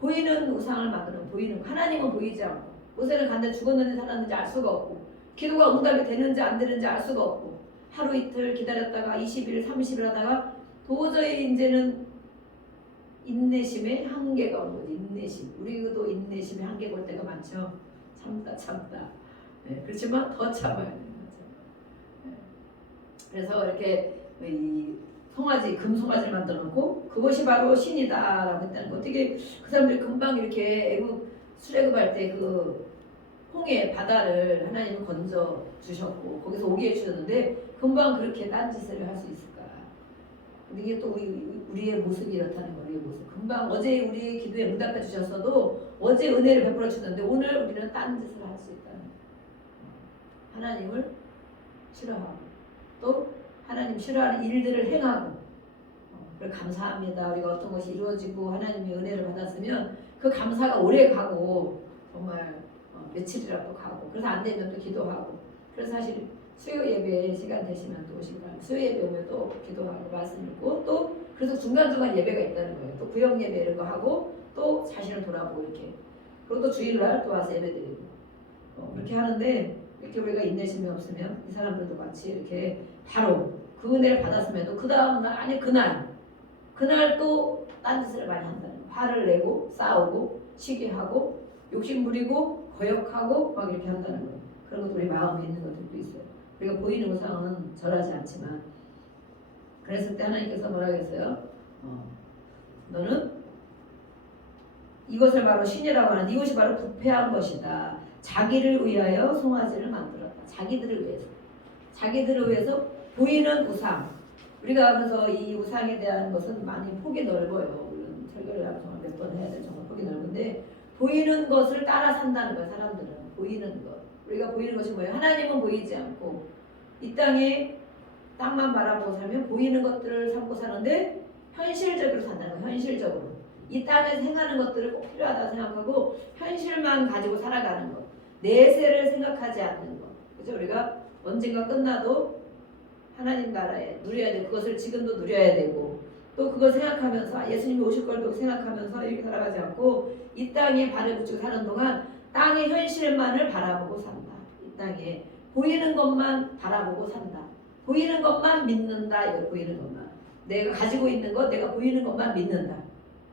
보이는 우상을 만들어 보이는 하나님은 보이지 않고 모세는 간데 죽었는지 살았는지 알 수가 없고 기도가 응답이 되는지 안 되는지 알 수가 없고 하루 이틀 기다렸다가 20일 30일 하다가 도저히 이제는 인내심의 한계가 온 거지. 인내심. 우리도 인내심의 한계가 올 때가 많죠. 참다. 네, 그렇지만 더 참아야 돼요. 네. 그래서 이렇게 이 송아지 금송아지를 만들어 놓고 그것이 바로 신이다라고 했다는 거. 어떻게 그 사람들이 금방 이렇게 애굽 출애굽할 때 그 홍해 바다를 하나님은 건져 주셨고 거기서 오게 해주셨는데 금방 그렇게 딴짓을 할 수 있을까? 근데 이게 또 우리의 모습이 이렇다는 거예요. 우리의 모습. 금방 어제 우리의 기도에 응답해 주셨어도 어제 은혜를 베풀어 주는데 오늘 우리는 딴짓을 할 수 있다는 거예요. 하나님을 싫어하고 또 하나님 싫어하는 일들을 행하고 그걸 감사합니다. 우리가 어떤 것이 이루어지고 하나님의 은혜를 받았으면 그 감사가 오래 가고 정말 며칠이라도 가고 그래서 안 되면 또 기도하고 그래서 사실 수요 예배 시간 되시면 또 오시고 수요 예배 오면 또 기도하고 말씀 읽고 또 그래서 중간중간 예배가 있다는 거예요. 또 구역 예배 이런 거 하고 또 자신을 돌아보고 이렇게 그리고 또 주일날 또 와서 예배 드리고 그렇게 하는데 이렇게 우리가 인내심이 없으면 이 사람들도 마치 이렇게 바로 그 은혜를 받았음에도 그 다음 날 아니 그날 또 딴짓을 많이 한다는 거예요. 화를 내고 싸우고 시기하고 욕심 부리고 거역하고 막 이렇게 한다는 거예요. 그런 것도 우리 마음에 있는 것들도 있어요. 우리가 보이는 우상은 절하지 않지만 그랬을 때 하나님께서 뭐라고 했어요? 너는 이것을 바로 신이라고 하는 이것이 바로 부패한 것이다. 자기를 위하여 송아지를 만들었다. 자기들을 위해서. 자기들을 위해서 보이는 우상. 우리가 그래서 이 우상에 대한 것은 많이 폭이 넓어요. 물론 설교를 하면 정말 몇 번 해야 될 정말 폭이 넓은데 보이는 것을 따라 산다는 거예요. 사람들은 보이는 것. 우리가 보이는 것이 뭐예요? 하나님은 보이지 않고 이 땅에 땅만 바라보고 살면 보이는 것들을 삼고 사는데 현실적으로 산다는 거예요. 현실적으로. 이 땅에서 행하는 것들을 꼭 필요하다고 생각하고 현실만 가지고 살아가는 것. 내세를 생각하지 않는 것. 그래서 우리가 언젠가 끝나도 하나님 나라에 누려야 되고 그것을 지금도 누려야 되고 또 그걸 생각하면서 예수님이 오실 걸 생각하면서 이렇게 살아가지 않고 이 땅에 발을 붙이고 사는 동안 땅의 현실만을 바라보고 산다. 이 땅에 보이는 것만 바라보고 산다. 보이는 것만 믿는다. 이거 보이는 것만. 내가 가지고 있는 것, 내가 보이는 것만 믿는다.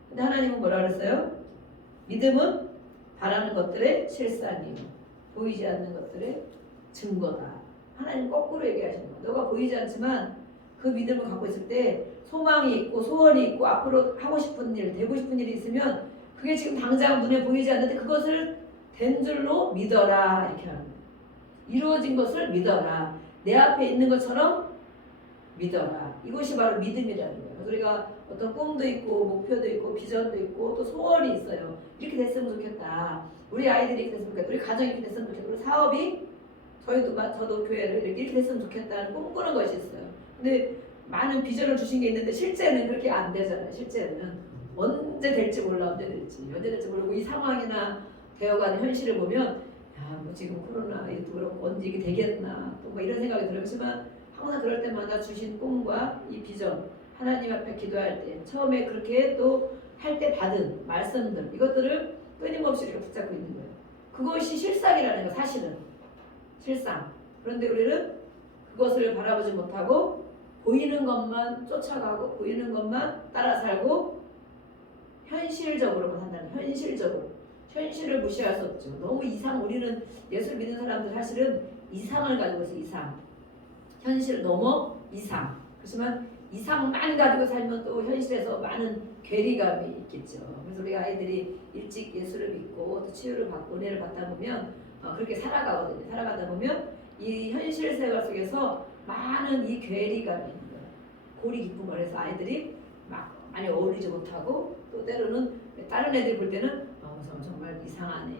근데 하나님은 뭐라 그랬어요? 믿음은 바라는 것들의 실상이요. 보이지 않는 것들의 증거다. 하나님 거꾸로 얘기하시는 거야. 너가 보이지 않지만 그 믿음을 갖고 있을 때 소망이 있고 소원이 있고 앞으로 하고 싶은 일, 되고 싶은 일이 있으면 그게 지금 당장 눈에 보이지 않는데 그것을 된 줄로 믿어라. 이렇게 하는 거야. 이루어진 것을 믿어라. 내 앞에 있는 것처럼 믿어라. 이것이 바로 믿음이라는 거예요. 그래서 우리가 어떤 꿈도 있고 목표도 있고 비전도 있고 또 소원이 있어요. 이렇게 됐으면 좋겠다. 우리 아이들이 이렇게 됐으면 좋겠다. 우리 가정이 이렇게 됐으면 좋겠다. 우리 사업이 저도 교회를 이렇게 됐으면 좋겠다는 꿈꾸는 것이 있어요. 근데 많은 비전을 주신 게 있는데 실제는 그렇게 안 되잖아요. 실제는 언제 될지 몰라. 언제 될지 모르고 이 상황이나 되어가는 현실을 보면 뭐 지금 코로나 이것도 그렇고 언제 이게 되겠나 또 뭐 이런 생각이 들어요. 그렇지만 항상 그럴 때마다 주신 꿈과 이 비전 하나님 앞에 기도할 때 처음에 그렇게 또 할 때 받은 말씀들 이것들을 끊임없이 이렇게 붙잡고 있는 거예요. 그것이 실상이라는 거 사실은 실상. 그런데 우리는 그것을 바라보지 못하고 보이는 것만 쫓아가고 보이는 것만 따라 살고 현실적으로만 산다는 현실을 무시할 수 없죠. 너무 우리는 예수를 믿는 사람들 사실은 이상을 가지고 있어요. 이상. 현실 넘어 이상. 그렇지만 이상만 가지고 살면 또 현실에서 많은 괴리감이 있겠죠. 그래서 우리 아이들이 일찍 예수를 믿고 또 치유를 받고 은혜를 받다 보면 그렇게 살아가거든요. 살아가다 보면 이 현실 생활 속에서 많은 이 괴리감이 있는 거예요. 고리 깊은 해서 아이들이 막 많이 어울리지 못하고 또 때로는 다른 애들 볼 때는 정말 이상하네.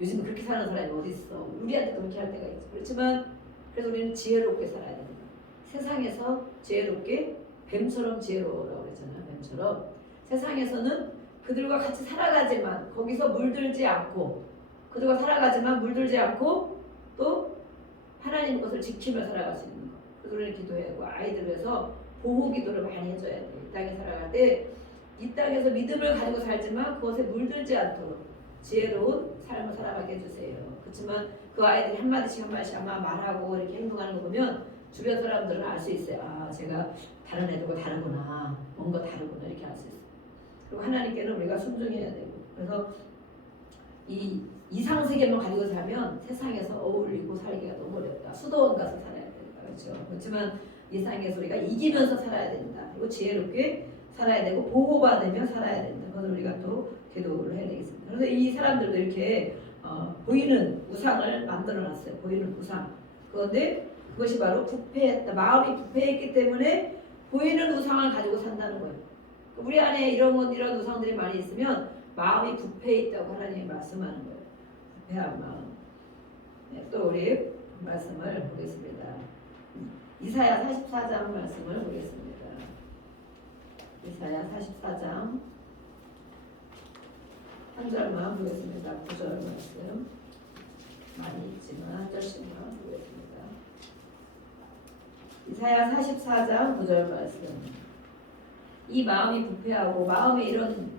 요즘 그렇게 사는 사람이 어디 있어? 우리한테 그렇게 할 때가 있죠. 그렇지만 그래서 우리는 지혜롭게 살아야 됩니다. 세상에서 지혜롭게 뱀처럼 지혜로우라고 그랬잖아요. 뱀처럼 세상에서는 그들과 같이 살아가지만 거기서 물들지 않고 그들과 살아가지만 물들지 않고 또 하나님 것을 지키며 살아갈 수 있는 것. 그래서 우리는 기도하고 아이들 위해서 보호 기도를 많이 해줘야 돼요. 이 땅에 살아갈 때 이 땅에서 믿음을 가지고 살지만 그것에 물들지 않도록 지혜로운 삶을 살아가게 해주세요. 그렇지만 그 아이들이 한마디씩 아마 말하고 이렇게 행동하는 거 보면 주변 사람들은 알 수 있어요. 아, 제가 다른 애들과 다르구나. 뭔가 다르구나. 이렇게 알 수 있어요. 그리고 하나님께는 우리가 순종해야 되고 그래서 이 이상세계만 가지고 살면 세상에서 어울리고 살기가 너무 어렵다. 수도원 가서 살아야 된다. 그렇죠. 그렇지만 이 세상에서 우리가 이기면서 살아야 된다. 그리고 지혜롭게 살아야 되고 보호받으며 살아야 된다. 그것을 우리가 또 기도를 해야 되겠습니다. 그래서 이 사람들도 이렇게 보이는 우상을 만들어놨어요. 보이는 우상. 그런데 그것이 바로 부패했다. 마음이 부패했기 때문에 보이는 우상을 가지고 산다는 거예요. 우리 안에 이런 우상들이 많이 있으면 마음이 부패해 있다고 하나님이 말씀하는 거예요. 부패한 마음. 네, 또 우리 말씀을 보겠습니다. 이사야 44장 말씀을 보겠습니다. 이사야 44장 한 절만 보겠습니다. 9절 말씀 많이 있지만 한 절씩만 보겠습니다. 이사야 44장 9절 말씀. 이 마음이 부패하고 마음에 이런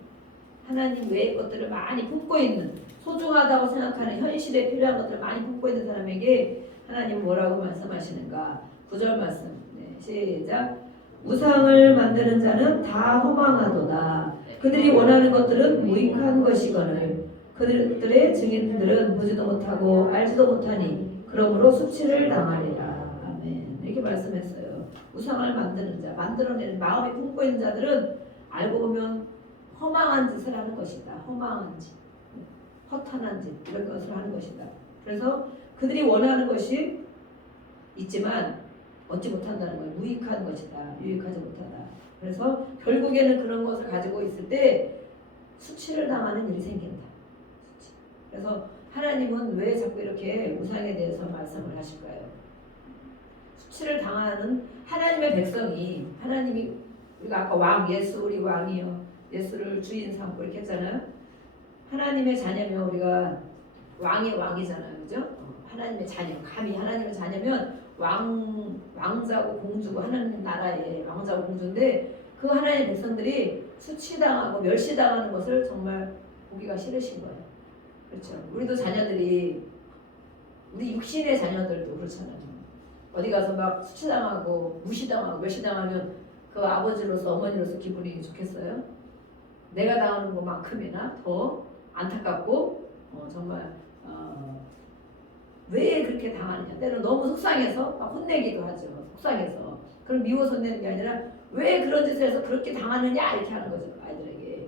하나님 외의 것들을 많이 품고 있는 소중하다고 생각하는 현실에 필요한 것들을 많이 품고 있는 사람에게 하나님 뭐라고 말씀하시는가? 9절 말씀. 네, 시작. 우상을 만드는 자는 다 허망하도다. 그들이 원하는 것들은 무익한 것이거늘 그들의 증인들은 보지도 못하고 알지도 못하니 그러므로 수치를 당하리라. 아멘. 이렇게 말씀했어요. 우상을 만드는 자, 만들어내는 마음에 품고 있는 자들은 알고 보면 허망한 짓을 하는 것이다. 허망한 짓, 허탄한 짓 이런 것을 하는 것이다. 그래서 그들이 원하는 것이 있지만 얻지 못한다는 거예요. 무익한 것이다. 유익하지 못하다. 그래서 결국에는 그런 것을 가지고 있을 때 수치를 당하는 일이 생긴다. 수치. 그래서 하나님은 왜 자꾸 이렇게 우상에 대해서 말씀을 하실까요? 수치를 당하는 하나님의 백성이 하나님이 우리가 아까 왕 예수 우리 왕이요 예수를 주인 삼고 이렇게 했잖아요. 하나님의 자녀면 우리가 왕의 왕이잖아요, 그죠? 하나님의 자녀, 감히 하나님의 자녀면 왕자고 공주고 하나님 나라의 왕자고 공주인데 그 하나님의 백성들이 수치당하고 멸시당하는 것을 정말 보기가 싫으신 거예요. 그렇죠? 우리도 자녀들이 우리 육신의 자녀들도 그렇잖아요. 어디 가서 막 수치당하고 무시당하고 멸시당하면 그 아버지로서 어머니로서 기분이 좋겠어요? 내가 당하는 것만큼이나 더 안타깝고 정말 왜 그렇게 당하느냐. 때로 너무 속상해서 막 혼내기도 하죠. 속상해서. 그럼 미워서 혼내는 게 아니라 왜 그런 짓을 해서 그렇게 당하느냐 이렇게 하는 거죠. 아이들에게.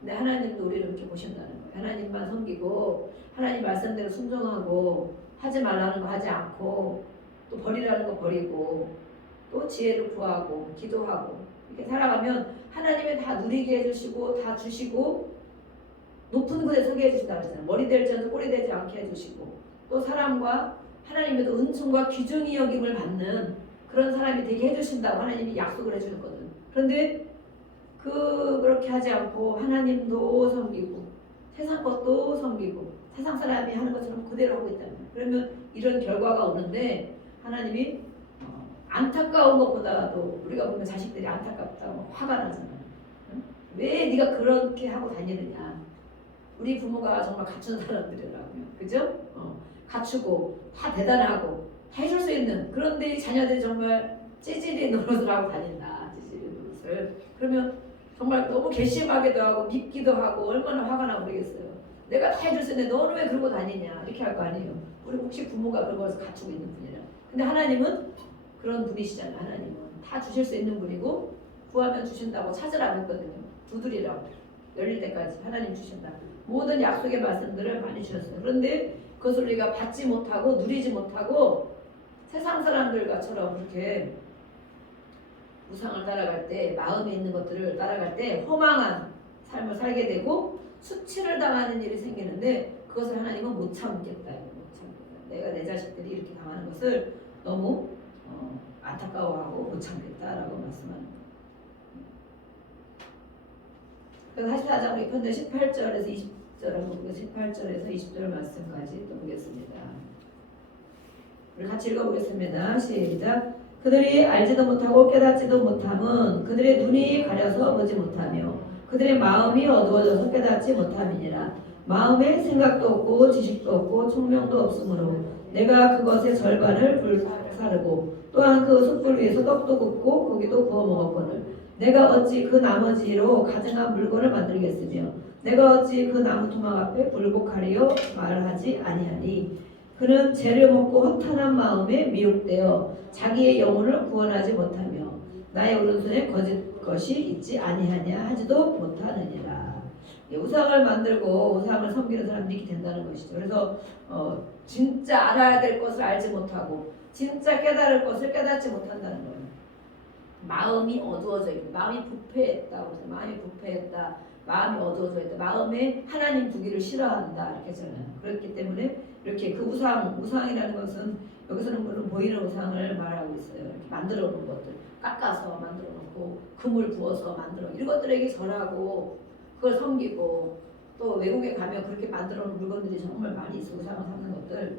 근데 하나님도 우리를 이렇게 보신다는 거예요. 하나님만 섬기고 하나님 말씀대로 순종하고 하지 말라는 거 하지 않고 또 버리라는 거 버리고 또 지혜를 구하고 기도하고 이렇게 살아가면 하나님이 다 누리게 해주시고 다 주시고 높은 곳에 서게 해주신다고 했잖아요. 머리 될지 않고 꼬리 되지 않게 해주시고 또 사람과 하나님의 은총과 귀중히 여김을 받는 그런 사람이 되게 해주신다고 하나님이 약속을 해주거든. 그런데 그렇게 하지 않고 하나님도 섬기고 세상 것도 섬기고 세상 사람이 하는 것처럼 그대로 하고 있다는 거예요. 그러면 이런 결과가 오는데 하나님이 안타까운 것보다도 우리가 보면 자식들이 안타깝다고 화가 나잖아요. 응? 왜 네가 그렇게 하고 다니느냐. 우리 부모가 정말 갖춘 사람들이라고요. 그죠? 갖추고 다 대단하고 다 해줄 수 있는 그런데 자녀들이 정말 찌질이 노릇을 하고 다닌다. 찌질이 노릇을. 그러면 정말 너무 괘씸하기도 하고 밉기도 하고 얼마나 화가 나고 그러겠어요. 내가 다 해줄 수 있는데 너는 왜 그러고 다니냐 이렇게 할 거 아니에요. 우리 혹시 부모가 그런 것을 갖추고 있는 분이라. 근데 하나님은 그런 분이시잖아요. 하나님은 다 주실 수 있는 분이고 구하면 주신다고 찾으라고 했거든요. 두드리라고 열릴 때까지 하나님 주신다. 모든 약속의 말씀들을 많이 주셨어요. 그런데 그것을 우리가 받지 못하고 누리지 못하고 세상 사람들과처럼 그렇게 우상을 따라갈 때 마음에 있는 것들을 따라갈 때 허망한 삶을 살게 되고 수치를 당하는 일이 생기는데 그것을 하나님은 못 참겠다. 못 참겠다. 내가 내 자식들이 이렇게 당하는 것을 너무 안타까워하고 못 참겠다라고 말씀하는 거예요. 그래서 44장 우리 편데 18절에서 20절 한번 보겠습니다. 18절에서 20절 말씀까지 또 보겠습니다. 우리 같이 읽어보겠습니다. 시작. 그들이 알지도 못하고 깨닫지도 못함은 그들의 눈이 가려서 보지 못하며 그들의 마음이 어두워져서 깨닫지 못함이니라. 마음에 생각도 없고 지식도 없고 총명도 없으므로 내가 그것의 절반을 불사르고 또한 그 숯불 위에서 떡도 굽고 고기도 구워 먹었거늘 내가 어찌 그 나머지로 가증한 물건을 만들겠으며 내가 어찌 그 나무 토막 앞에 굴복하리요 말하지 아니하니 그는 죄를 먹고 허탄한 마음에 미혹되어 자기의 영혼을 구원하지 못하며 나의 오른손에 거짓 것이 있지 아니하냐 하지도 못하느니라. 우상을 만들고 우상을 섬기는 사람들이 이렇게 된다는 것이죠. 그래서 진짜 알아야 될 것을 알지 못하고 진짜 깨달을 것을 깨닫지 못한다는 거예요. 마음이 어두워져 있고 마음이 부패했다고 해서 마음이 부패했다. 마음이 어두워져 있다. 마음에 하나님 두기를 싫어한다. 이렇게 하잖아요. 그렇기 때문에 이렇게 그 우상이라는 것은 여기서는 물론 보이는 우상을 말하고 있어요. 이렇게 만들어 놓은 것들, 깎아서 만들어 놓고 금을 부어서 만들어 이런 것들에게 절하고 그걸 섬기고 또 외국에 가면 그렇게 만들어 놓은 물건들이 정말 많이 있어. 우상을 삼는 것들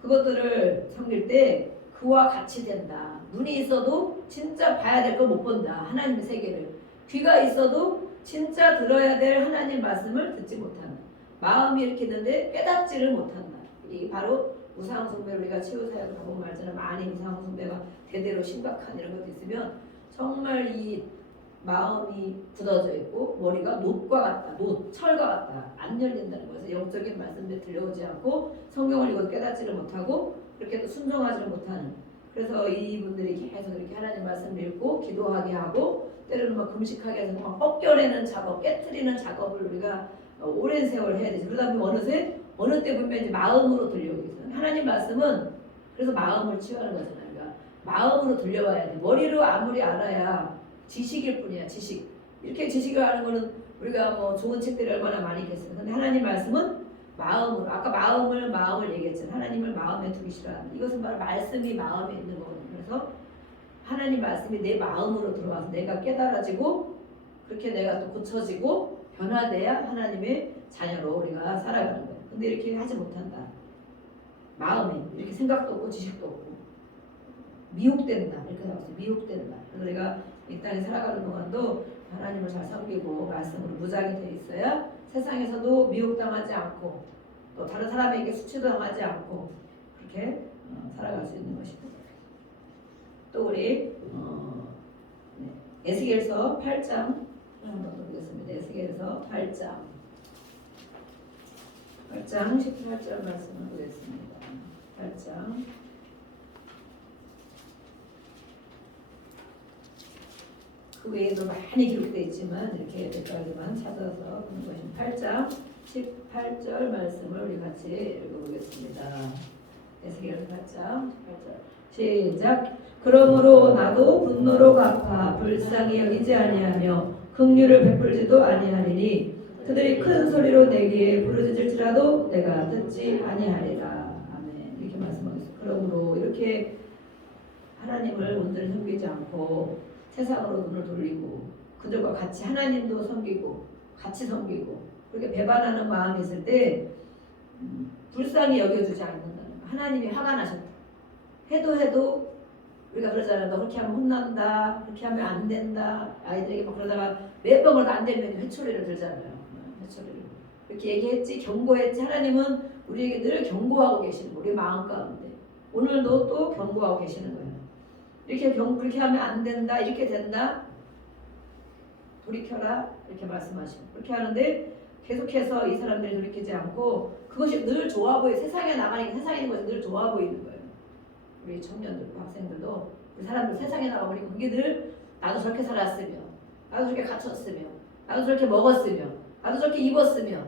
그것들을 섬길 때 그와 같이 된다. 눈이 있어도 진짜 봐야 될 걸 못 본다. 하나님의 세계를. 귀가 있어도 진짜 들어야 될 하나님 말씀을 듣지 못한다. 마음이 이렇게 있는데 깨닫지를 못한다. 이게 바로 우상 숭배. 우리가 치유사역을 가보면 말잖아요. 많이 우상 숭배가 대대로 심각한 이런 것도 있으면 정말 이 마음이 굳어져 있고 머리가 놋과 같다. 철과 같다. 안 열린다는 거에서 영적인 말씀들이 들려오지 않고 성경을 읽어도 깨닫지를 못하고 그렇게 또 순종하지를 못하는 그래서 이분들이 계속 이렇게 하나님 말씀 읽고 기도하게 하고 때로는 막 금식하게 해서 막 꺾여내는 작업, 깨트리는 작업을 우리가 오랜 세월 해야 되죠. 그러다 보면 어느새 어느 때 보면 이제 마음으로 들려오게 있어요. 하나님 말씀은 그래서 마음을 치유하는 거잖아요. 그러니까 마음으로 들려와야 돼. 머리로 아무리 알아야 지식일 뿐이야. 지식. 이렇게 지식을 하는 거는 우리가 뭐 좋은 책들이 얼마나 많이 있겠어요. 근데 하나님 말씀은 마음으로, 아까 마음을 얘기했잖아요. 하나님을 마음에 두기 싫어한다. 이것은 바로 말씀이 마음에 있는 거거든요. 그래서 하나님 말씀이 내 마음으로 들어와서 내가 깨달아지고 그렇게 내가 또 고쳐지고 변화돼야 하나님의 자녀로 우리가 살아가는 거예요. 근데 이렇게 하지 못한다. 마음에 이렇게 생각도 없고 지식도 없고 미혹된다. 이렇게 나왔어요. 미혹된다. 그래서 우리가 이 땅에 살아가는 동안도 하나님을 잘 섬기고 말씀으로 무장이 돼 있어야 세상에서도 미혹당하지 않고 또 다른 사람에게 수치도 당하지 않고 그렇게 살아갈 수 있는 것입니다. 또 우리 에스겔서 8장 한번 보겠습니다. 에스겔서 8장 18절 말씀을 보겠습니다. 8장 그 외에도 많이 기록되어 있지만 이렇게 몇 가지만 찾아서 보는 것입니다. 8장 18절 말씀을 우리 같이 읽어보겠습니다. 에스겔서 8장 18절 시작. 그러므로 나도 분노로 갚아 불쌍히 여기지 아니하며 긍휼을 베풀지도 아니하리니 그들이 큰 소리로 내게 부르짖을지라도 내가 듣지 아니하리라. 아멘. 이렇게 말씀하셨어요. 그러므로 이렇게 하나님을 온전히 섬기지 않고 세상으로 눈을 돌리고 그들과 같이 하나님도 섬기고 같이 섬기고 그렇게 배반하는 마음이 있을 때 불쌍히 여겨주지 않는다는 거예요. 하나님이 화가 나셨다. 해도 우리가 그러잖아요. 너 그렇게 하면 혼난다. 그렇게 하면 안 된다. 아이들에게 막 그러다가 몇 번을 안 되면 회초리를 들잖아요. 회초리를. 이렇게 얘기했지, 경고했지. 하나님은 우리에게 늘 경고하고 계시는 거예요. 우리 마음 가운데. 오늘도 또 경고하고 계시는 거예요. 그렇게 하면 안 된다. 이렇게 된다. 돌이켜라. 이렇게 말씀하시고. 그렇게 하는데 계속해서 이 사람들이 돌이키지 않고 그것이 늘 좋아 보여. 세상에 나가니까 세상에 있는 것이 늘 좋아 보이는 거예요. 우리 청년들, 학생들도 우리 사람들 세상에 나가버리고 그게 늘 나도 저렇게 살았으며 나도 저렇게 갇혔으며 나도 저렇게 먹었으며 나도 저렇게 입었으며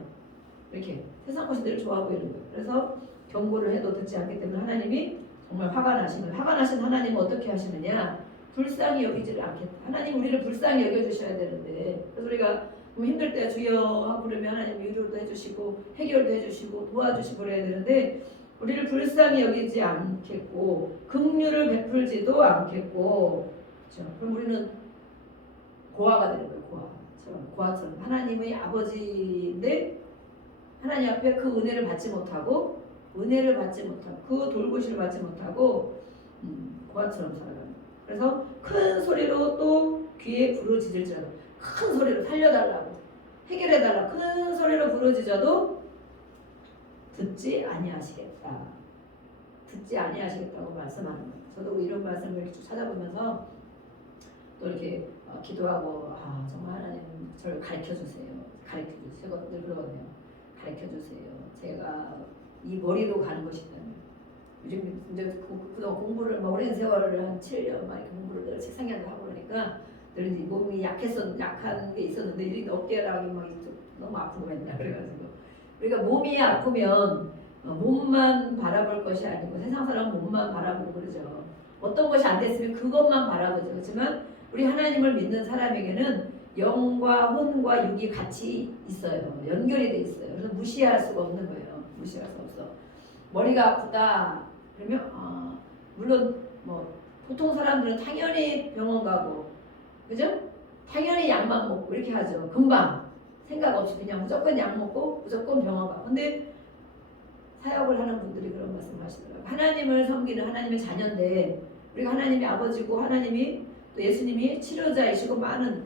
이렇게 세상 것이 늘 좋아 보이는 거예요. 그래서 경고를 해도 듣지 않기 때문에 하나님이 정말 화가 나시는 거예요. 화가 나신 하나님은 어떻게 하시느냐? 불쌍히 여기지를 않겠다. 하나님 우리를 불쌍히 여겨주셔야 되는데 그래서 우리가 힘들 때 주여 하고 그러면 하나님 위로도 해주시고 해결도 해주시고 도와주시고 그래야 되는데 우리를 불쌍히 여기지 않겠고 긍휼을 베풀지도 않겠고 그렇죠? 그럼 우리는 고아가 되는 거예요. 고아처럼 하나님의 아버지인데 하나님 앞에 그 은혜를 받지 못하고 그 돌보심을 받지 못하고 고아처럼 살아가는 거예요. 그래서 큰 소리로 또 귀에 부르짖을지라도 큰 소리로 살려달라고 해결해달라고 큰 소리로 부르짖어도 듣지 아니하시겠다. 듣지 아니하시겠다고 말씀하는 거예요. 저도 이런 말씀을 이렇게 찾아보면서 또 이렇게 기도하고 정말 하나님 저를 가르쳐주세요. 제가 늘 그러거든요. 가르쳐주세요. 제가 이 머리로 가는 것이다. 요즘 이제 그동안 공부를 오랜 세월을 한 7년 막 공부를 늘 책상에 하고 그러니까 늘 이제 몸이 약한 게 있었는데 이 어깨랑이 막 너무 아프고 맨날 그래가지고 우리가 몸이 아프면 몸만 바라볼 것이 아니고 세상 사람 몸만 바라보고 그러죠. 어떤 것이 안 됐으면 그것만 바라보죠. 그렇지만 우리 하나님을 믿는 사람에게는 영과 혼과 육이 같이 있어요. 연결이 돼 있어요. 그래서 무시할 수가 없는 거예요. 무시할 수 없어. 머리가 아프다 그러면 물론 뭐 보통 사람들은 당연히 병원 가고 그죠? 당연히 약만 먹고 이렇게 하죠. 금방 생각 없이 그냥 무조건 약 먹고 무조건 병원 가고. 근데 사역을 하는 분들이 그런 말씀 하시더라고요. 하나님을 섬기는 하나님의 자녀인데 우리가 하나님이 아버지고 하나님이 또 예수님이 치료자이시고 많은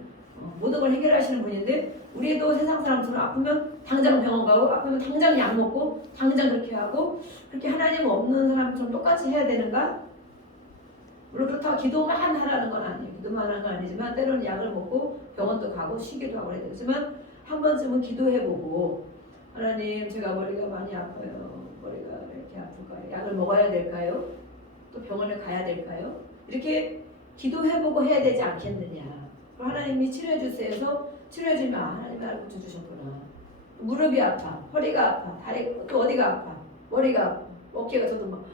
모든 걸 해결하시는 분인데 우리도 세상 사람처럼 아프면 당장 병원 가고 아프면 당장 약 먹고 당장 그렇게 하고 그렇게 하나님 없는 사람처럼 똑같이 해야 되는가? 물론 그렇다고 기도만 하라는 건 아니에요. 기도만 하는 건 아니지만 때로는 약을 먹고 병원도 가고 쉬기도 하고 해야 되지만 한 번쯤은 기도해보고 하나님 제가 머리가 많이 아파요. 머리가 왜 이렇게 아플까요? 약을 먹어야 될까요? 또 병원에 가야 될까요? 이렇게 기도해보고 해야 되지 않겠느냐. 하나님이 치료해주세요 해서 치료해주면 하나님이 나를 고쳐주셨구나. 무릎이 아파, 허리가 아파, 다리 또 어디가 아파, 머리가 아파, 어깨가 저도 막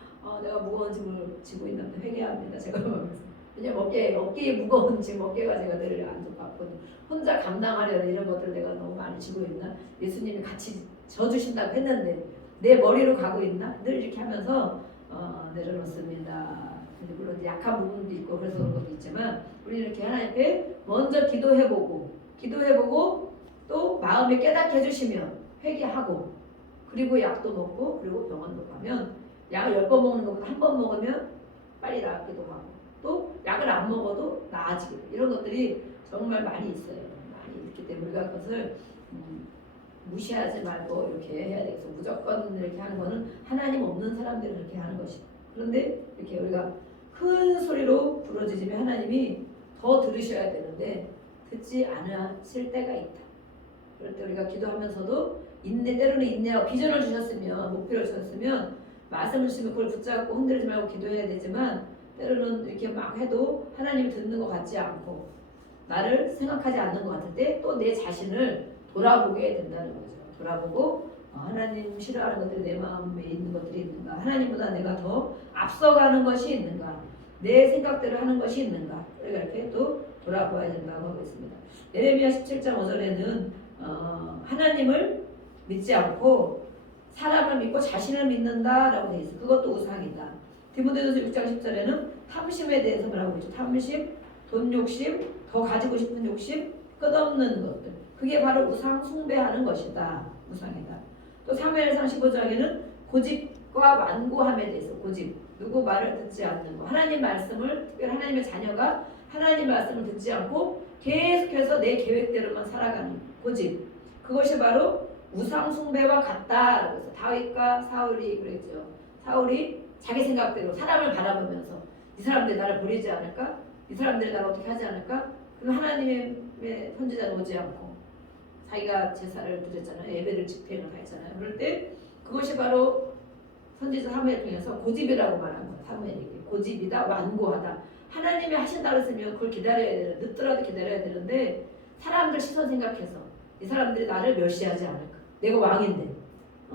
내가 무거운 짐을 지고 있는데 회개합니다. 제가 왜냐면 어깨에 무거운 짐, 어깨가 제가 늘 안 좋거든요. 혼자 감당하려는 이런 것들 내가 너무 많이 지고 있나? 예수님이 같이 져주신다고 했는데 내 머리로 가고 있나? 늘 이렇게 하면서 내려놓습니다. 근데 물론 약한 부분도 있고 그래서 그런 것도 있지만 우리 이렇게 하나님 앞에 먼저 기도해보고 또 마음에 깨닫게 해주시면 회개하고 그리고 약도 먹고 그리고 병원도 가면 약을 10번 먹는 것보다 한 번 먹으면 빨리 낫기도 하고 또 약을 안 먹어도 나아지기도 이런 것들이 정말 많이 있어요. 많이 있기 때문에 우리가 그것을 무시하지 말고 이렇게 해야 되겠어. 무조건 이렇게 하는 거는 하나님 없는 사람들은 그렇게 하는 것이고 그런데 이렇게 우리가 큰 소리로 부르짖으면 하나님이 더 들으셔야 되는데 듣지 않으실 때가 있다. 그럴 때 우리가 기도하면서도 때로는 인내하고 비전을 주셨으면 목표를 주셨으면 말씀을 주시면 그걸 붙잡고 흔들지 말고 기도해야 되지만 때로는 이렇게 막 해도 하나님이 듣는 것 같지 않고 나를 생각하지 않는 것 같을 때 또 내 자신을 돌아보게 된다는 거죠. 돌아보고 하나님 싫어하는 것들이 내 마음에 있는 것들이 있는가, 하나님보다 내가 더 앞서가는 것이 있는가, 내 생각대로 하는 것이 있는가, 우리가 이렇게 또 돌아보아야 된다고 하고 있습니다. 예레미야 17장 5절에는 하나님을 믿지 않고 사람을 믿고 자신을 믿는다라고 되어 있어요. 그것도 우상이다. 디모데전서 6장 10절에는 탐심에 대해서 뭐라고 했죠? 탐심, 돈 욕심, 더 가지고 싶은 욕심, 끝없는 것들. 그게 바로 우상 숭배하는 것이다. 우상이다. 또 사무엘상 15장에는 고집과 완고함에 대해서 고집. 누구 말을 듣지 않는 거. 하나님 말씀을 특별히 하나님의 자녀가 하나님 말씀을 듣지 않고 계속해서 내 계획대로만 살아가는 고집. 그것이 바로 우상 숭배와 같다라고 해서 다윗과 사울이 그랬죠. 사울이 자기 생각대로 사람을 바라보면서 이 사람들이 나를 버리지 않을까? 이 사람들이 나를 어떻게 하지 않을까? 그럼 하나님의 선지자는 오지 않고 자기가 제사를 드렸잖아요. 예배를 집행을 다 했잖아요. 그럴 때 그것이 바로 선지자 사무엘 통해서 고집이라고 말한 거예요. 사무엘에게 고집이다, 완고하다. 하나님이 하신다고 했으면 그걸 기다려야 되는, 늦더라도 기다려야 되는데 사람들 시선 생각해서 이 사람들이 나를 멸시하지 않을까? 내가 왕인데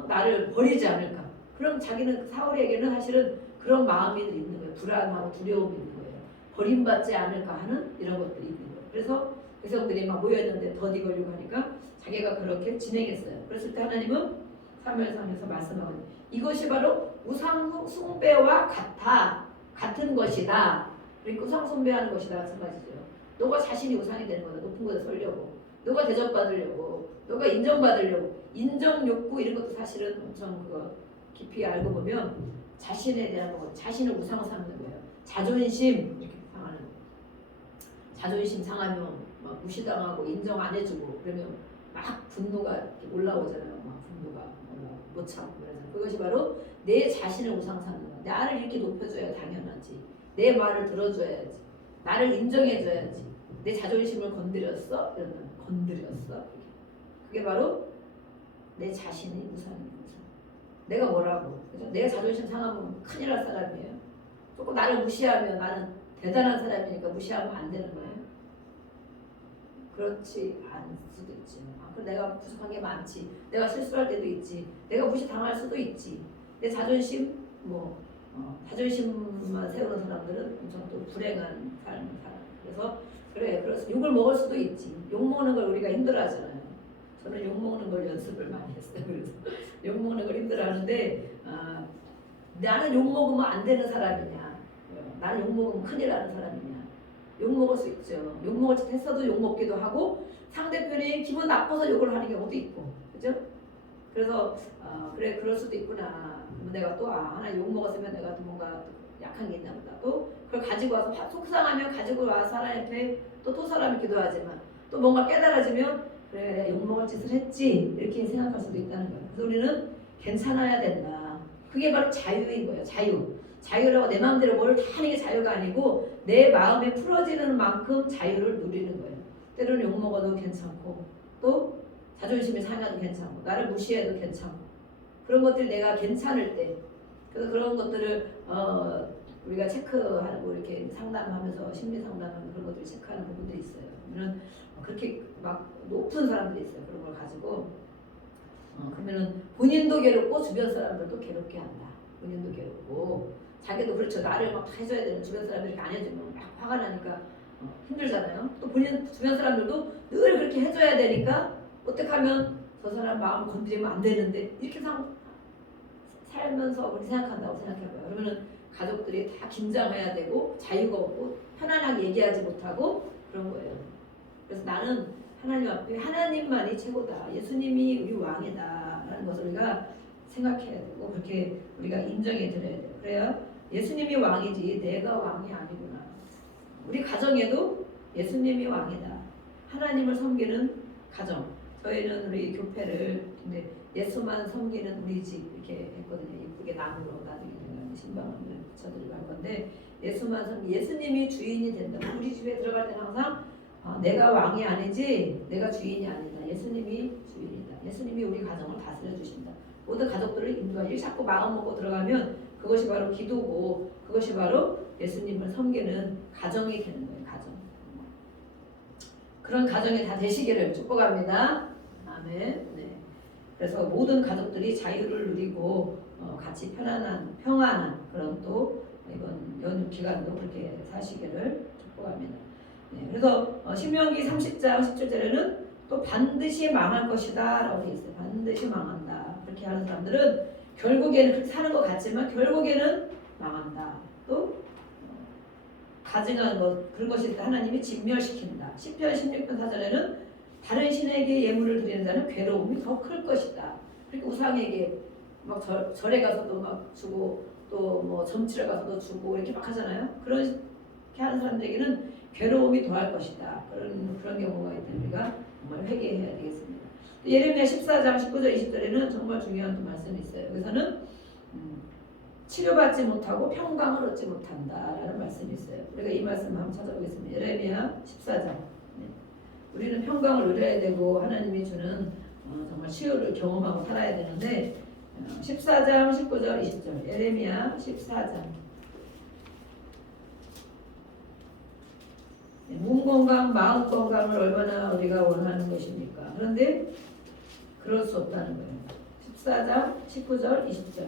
나를 버리지 않을까? 그럼 자기는 사울에게는 사실은 그런 마음이 있는 거예요. 불안하고 두려움이 있는 거예요. 버림받지 않을까 하는 이런 것들이 있는 거예요. 그래서 백성들이 막 모였는데 더디 걸리고 하니까 자기가 그렇게 진행했어요. 그랬을 때 하나님은 사무엘상에서 말씀하거든요. 이것이 바로 우상 숭배와 같은 것이다. 그러니까 우상 숭배하는 것이다 마찬가지죠. 너가 자신이 우상이 되는 거다. 높은 곳에 서려고, 너가 대접받으려고, 너가 인정받으려고, 인정 욕구 이런 것도 사실은 엄청 그거 깊이 알고 보면 자신에 대한 거, 자신을 우상 삼는 거예요. 자존심 이렇게 상하는 거. 자존심 상하면 막 무시당하고 인정 안 해주고 그러면 막 분노가 이렇게 올라오잖아요. 막 분노가 못 참고 그래서 그것이 바로 내 자신을 우상 삼는 거야. 나를 이렇게 높여줘야 당연하지. 내 말을 들어줘야지. 나를 인정해줘야지. 내 자존심을 건드렸어? 이러면 건드렸어? 그게 바로 내 자신이 우상입니다. 내가 뭐라고? 그죠? 내가 자존심 상하면 큰일 날 사람이에요. 조금 나를 무시하면 나는 대단한 사람이니까 무시하면 안 되는 거예요. 그렇지 않을 수도 있지. 내가 부족한 게 많지. 내가 실수할 때도 있지. 내가 무시당할 수도 있지. 내 자존심, 자존심만 세우는 사람들은 엄청 또 불행한 사람. 그래서 그래서 욕을 먹을 수도 있지. 욕 먹는 걸 우리가 힘들어하잖아요. 저는 욕 먹는 걸 연습을 많이 했어요. 그래서 욕 먹는 걸 힘들어하는데 나는 욕 먹으면 안 되는 사람이냐? 나는 욕 먹으면 큰일 나는 사람이냐? 욕 먹을 수 있죠. 욕 먹을 짓 했어도 욕 먹기도 하고 상대편이 기분 나빠서 욕을 하는 경우도 있고, 그죠? 그래서 그래 그럴 수도 있구나. 그러면 내가 또 하나 욕 먹었으면 내가 또 뭔가 약한 게 있나 보다. 또 그걸 가지고 와서 속상하면 가지고 와서 하나님께 또 사람이 기도하지만 또 뭔가 깨달아지면 그래 내가 욕 먹을 짓을 했지 이렇게 생각할 수도 있다는 거예요. 그래서 우리는 괜찮아야 된다. 그게 바로 자유인 거예요. 자유라고 내 마음대로 뭘 다 하는 게 자유가 아니고 내 마음에 풀어지는 만큼 자유를 누리는 거예요. 때로는 욕 먹어도 괜찮고 또 자존심이 상해도 괜찮고 나를 무시해도 괜찮고 그런 것들이 내가 괜찮을 때 그래서 그런 것들을 우리가 체크하고 이렇게 상담하면서 심리 상담하는 그런 것들을 체크하는 부분들이 있어요. 그러면 그렇게 막 높은 사람들이 있어요. 그런 걸 가지고 그러면은 본인도 괴롭고 주변 사람들도 괴롭게 한다. 본인도 괴롭고 자기도 그렇죠. 나를 막 해줘야 되는 주변 사람들이 안 해주면 막 화가 나니까 힘들잖아요. 또 본인 주변 사람들도 늘 그렇게 해줘야 되니까 어떻게 하면 저 사람 마음 건드리면 안 되는데 이렇게 살면서 우리 생각한다고 생각해봐요. 그러면은 가족들이 다 긴장해야 되고 자유가 없고 편안하게 얘기하지 못하고 그런 거예요. 그래서 나는 하나님 앞에 하나님만이 최고다. 예수님이 우리 왕이다라는 것을 우리가 생각해야 되고 그렇게 우리가 인정해 드려야 돼요. 그래야 예수님이 왕이지 내가 왕이 아니구나. 우리 가정에도 예수님이 왕이다. 하나님을 섬기는 가정. 저희는 우리 교회를 근데 예수만 섬기는 우리 집 이렇게 했거든요. 예쁘게 나무로 나중에 제가 신방을 붙여드리고 할 건데 예수만 섬기 예수님이 주인이 된다. 우리 집에 들어갈 때는 항상 내가 왕이 아니지 내가 주인이 아니다. 예수님이 주인이다. 예수님이 우리 가정을 다스려 주신다. 모든 가족들을 인도하지. 자꾸 마음 먹고 들어가면 그것이 바로 기도고 그것이 바로 예수님을 섬기는 가정이 되는 거예요. 가정. 그런 가정이 다 되시기를 축복합니다. 아멘. 네. 그래서 모든 가족들이 자유를 누리고 같이 평안한 그런 또 이번 연휴 기간도 그렇게 사시기를 축복합니다. 네. 그래서 신명기 30장 17절에는 또 반드시 망할 것이다 라고 되어 있어요. 반드시 망한다. 그렇게 하는 사람들은 결국에는 그렇게 사는 것 같지만 결국에는 망한다. 또 가증한 것 그런 것이 하나님이 진멸시킨다. 시편 16편 4절에는 다른 신에게 예물을 드리는 자는 괴로움이 더 클 것이다. 그렇게 우상에게 막 절에 가서도 막 주고 또 뭐 점치러 가서도 주고 이렇게 막 하잖아요. 그렇게 하는 사람들에게는 괴로움이 더할 것이다. 그런 경우가 있다면 우리가 정말 회개해야 되겠습니다. 예레미야 14장 19절 20절에는 정말 중요한 또 말씀이 있어요. 여기서는 치료받지 못하고 평강을 얻지 못한다라는 말씀이 있어요. 우리가 이 말씀 한번 찾아보겠습니다. 예레미야 14장. 네. 우리는 평강을 누려야 되고 하나님이 주는 정말 치유를 경험하고 살아야 되는데 14장 19절 20절 예레미야 14장 몸 건강, 마음 건강을 얼마나 우리가 원하는 것입니까? 그런데 그럴 수 없다는 거예요. 14장 19절 20절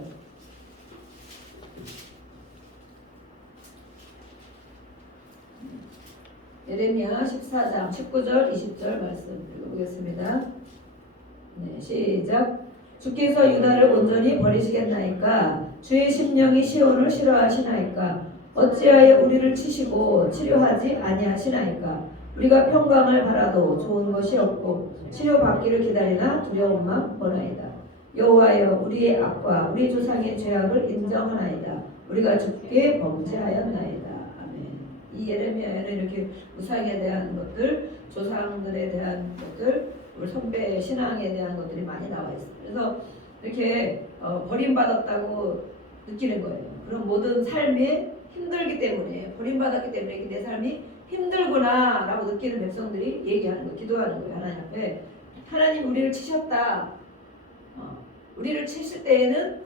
예레미야 14장 19절 20절 말씀 읽어보겠습니다. 네, 시작. 주께서 유다를 온전히 버리시겠나이까? 주의 심령이 시온을 싫어하시나이까? 어찌하여 우리를 치시고 치료하지 아니하시나이까? 우리가 평강을 바라도 좋은 것이 없고 치료받기를 기다리나 두려움만 보나이다. 여호와여 우리의 악과 우리 조상의 죄악을 인정하나이다. 우리가 주께 범죄하였나이다. 아멘. 이 예레미야에는 이렇게 우상에 대한 것들, 조상들에 대한 것들, 우리 선배 신앙에 대한 것들이 많이 나와 있어요. 그래서 이렇게 버림받았다고 느끼는 거예요. 그런 모든 삶이 힘들기 때문에 버림받았기 때문에 내 삶이 힘들구나 라고 느끼는 백성들이 얘기하는 거예요. 기도하는 거예요. 하나님 앞에. 하나님 우리를 치셨다. 우리를 치실 때에는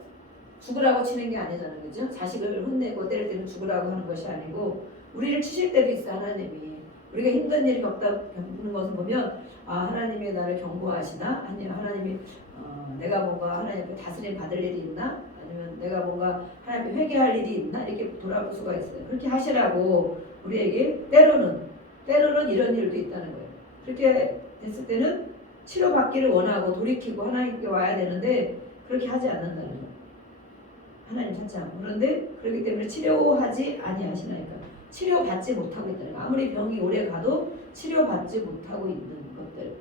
죽으라고 치는 게 아니잖아요. 그죠? 자식을 혼내고 때릴 때는 죽으라고 하는 것이 아니고 우리를 치실 때도 있어 하나님이. 우리가 힘든 일이 겪는 것을 보면 하나님이 나를 경고하시나? 아니면 하나님이 내가 뭔가 하나님 앞에 다스림 받을 일이 있나? 아니면 내가 뭔가 하나님 앞에 회개할 일이 있나? 이렇게 돌아볼 수가 있어요. 그렇게 하시라고 우리에게 때로는 이런 일도 있다는 거예요. 그렇게 됐을 때는 치료받기를 원하고 돌이키고 하나님께 와야 되는데 그렇게 하지 않는다는 거예요. 하나님 찾지 않고. 그런데 그렇기 때문에 치료하지 아니하시나이까. 치료받지 못하고 있다는 거예요. 아무리 병이 오래 가도 치료받지 못하고 있는 것들.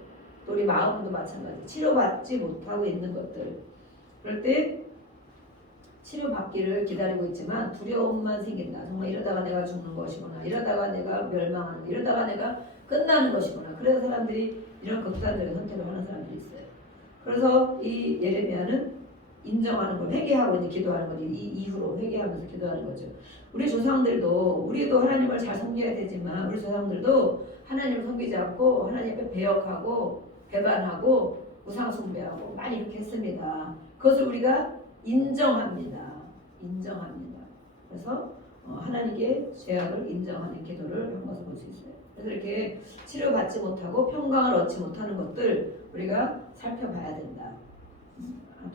또 우리 마음도 마찬가지. 치료받지 못하고 있는 것들. 그럴 때 치료받기를 기다리고 있지만 두려움만 생긴다. 정말 이러다가 내가 죽는 것이구나. 이러다가 내가 멸망하는, 이러다가 내가 끝나는 것이구나. 그래서 사람들이 이런 극단적인 선택을 하는 사람들이 있어요. 그래서 이 예레미야는 인정하는 걸 회개하고 이제 기도하는 거지. 이 이후로 회개하면서 기도하는 거죠. 우리 조상들도 우리도 하나님을 잘 섬겨야 되지만 우리 조상들도 하나님을 섬기지 않고 하나님 앞에 배역하고 배반하고 우상 숭배하고 많이 이렇게 했습니다. 그것을 우리가 인정합니다. 그래서 하나님께 죄악을 인정하는 기도를 한 것을 볼 수 있어요. 그래서 이렇게 치료받지 못하고 평강을 얻지 못하는 것들 우리가 살펴봐야 된다.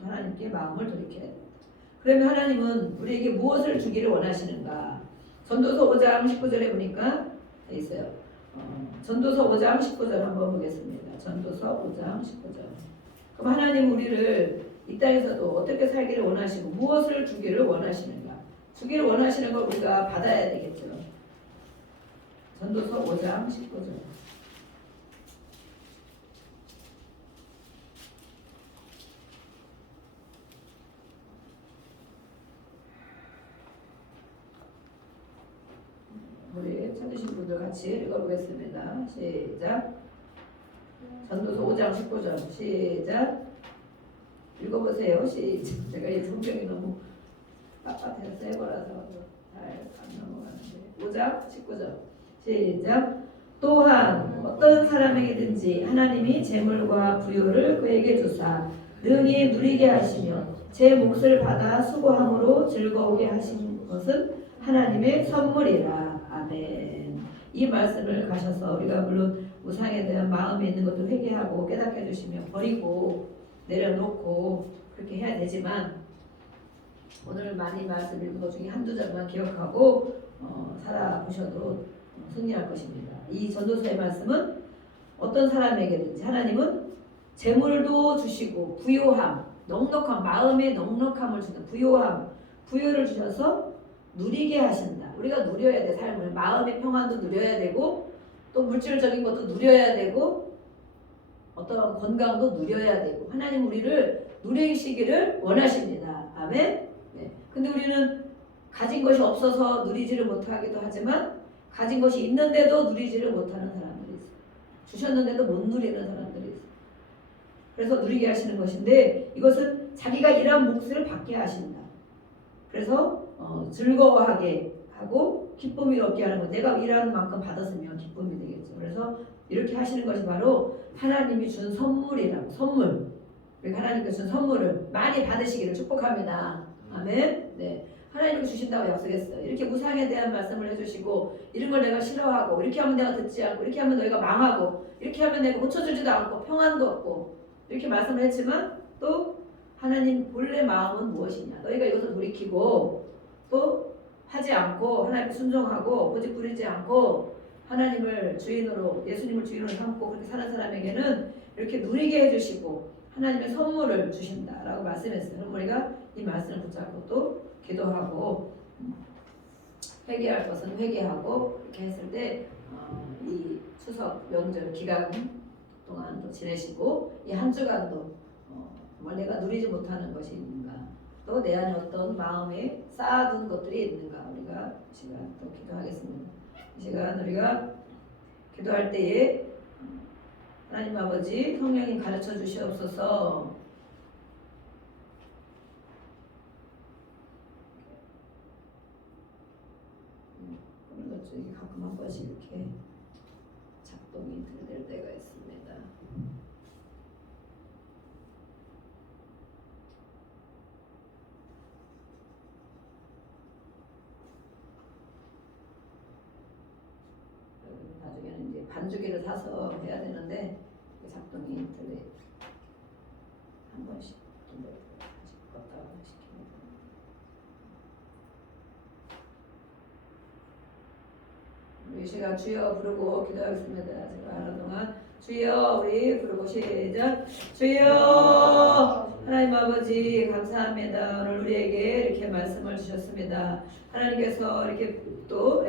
하나님께 마음을 돌이켜야 된다. 그러면 하나님은 우리에게 무엇을 주기를 원하시는가? 전도서 5장 19절에 보니까 돼 있어요. 전도서 5장 19절 한번 보겠습니다. 전도서 5장 19절. 그럼 하나님 우리를 이 땅에서도 어떻게 살기를 원하시고 무엇을 주기를 원하시는가? 주기를 원하시는 걸 우리가 받아야 되겠죠. 전도서 5장 19절. 우리 찾으신 분들 같이 읽어보겠습니다. 시작. 전도서 5장 19절 시작. 읽어보세요. 시작. 제가 이 성경이 너무 빳빳해서 새 거라서 잘 안 넘어가는데 5장 19절 시작. 또한 어떤 사람에게든지 하나님이 재물과 부요를 그에게 주사 능히 누리게 하시며 제 몫을 받아 수고함으로 즐거우게 하신 것은 하나님의 선물이라. 아멘. 이 말씀을 가셔서 우리가 물론 우상에 대한 마음에 있는 것도 회개하고 깨닫게 해주시며 버리고 내려놓고 그렇게 해야 되지만 오늘 많이 말씀 읽은 것 중에 한두 절만 기억하고 살아보셔도 승리할 것입니다. 이 전도서의 말씀은 어떤 사람에게든지 하나님은 재물도 주시고 부요함, 넉넉함, 마음의 넉넉함을 주는 부요함, 부요를 주셔서 누리게 하신다. 우리가 누려야 돼. 삶을. 마음의 평안도 누려야 되고 또 물질적인 것도 누려야 되고 어떤 건강도 누려야 되고 하나님 우리를 누리시기를 원하십니다. 아멘. 네. 근데 우리는 가진 것이 없어서 누리지를 못하기도 하지만 가진 것이 있는데도 누리지를 못하는 사람들이 있어요. 주셨는데도 못 누리는 사람들이 있어요. 그래서 누리게 하시는 것인데 이것은 자기가 일한 몫을 받게 하신다. 그래서 즐거워하게 하고 기쁨이 얻게 하는 것. 내가 일하는 만큼 받았으면 기쁨이 되겠죠. 그래서 이렇게 하시는 것이 바로 하나님이 준 선물이라고. 선물. 우리 하나님께 준 선물을 많이 받으시기를 축복합니다. 아멘. 네. 하나님이 주신다고 약속했어요. 이렇게 우상에 대한 말씀을 해주시고 이런 걸 내가 싫어하고 이렇게 하면 내가 듣지 않고 이렇게 하면 너희가 망하고 이렇게 하면 내가 고쳐주지도 않고 평안도 없고 이렇게 말씀을 했지만 또 하나님 본래 마음은 무엇이냐? 너희가 이것을 돌이키고 또 하지 않고 하나님께 순종하고 고집 부리지 않고 하나님을 주인으로 예수님을 주인으로 삼고 그렇게 사는 사람에게는 이렇게 누리게 해주시고 하나님의 선물을 주신다라고 말씀했어요. 그럼 우리가 이 말씀을 붙잡고 또 기도하고 회개할 것은 회개하고 이렇게 했을 때 이 추석 명절 기간 동안 또 지내시고 이 한 주간도 정말 내가 누리지 못하는 것이 있는가 또 내 안에 어떤 마음에 쌓아둔 것들이 있는가 우리가 이 시간 또 기도하겠습니다. 이 시간 우리가 기도할 때에 하나님 아버지 성령님 가르쳐 주시옵소서. 그런 것 중에 가끔 한 번씩 이렇게 작동이 될 때가 있습니다. 나중에는 이제 반주기를 사서 해야 되는데 작동이 되게 한 번씩 껐다가 시킵니다. 우리 시간 주여 부르고 기도하겠습니다. 제가 하는 동안 주여 우리 부르고 시작. 주여 하나님 아버지 감사합니다. 오늘 우리에게 이렇게 말씀을 주셨습니다. 하나님께서 이렇게 또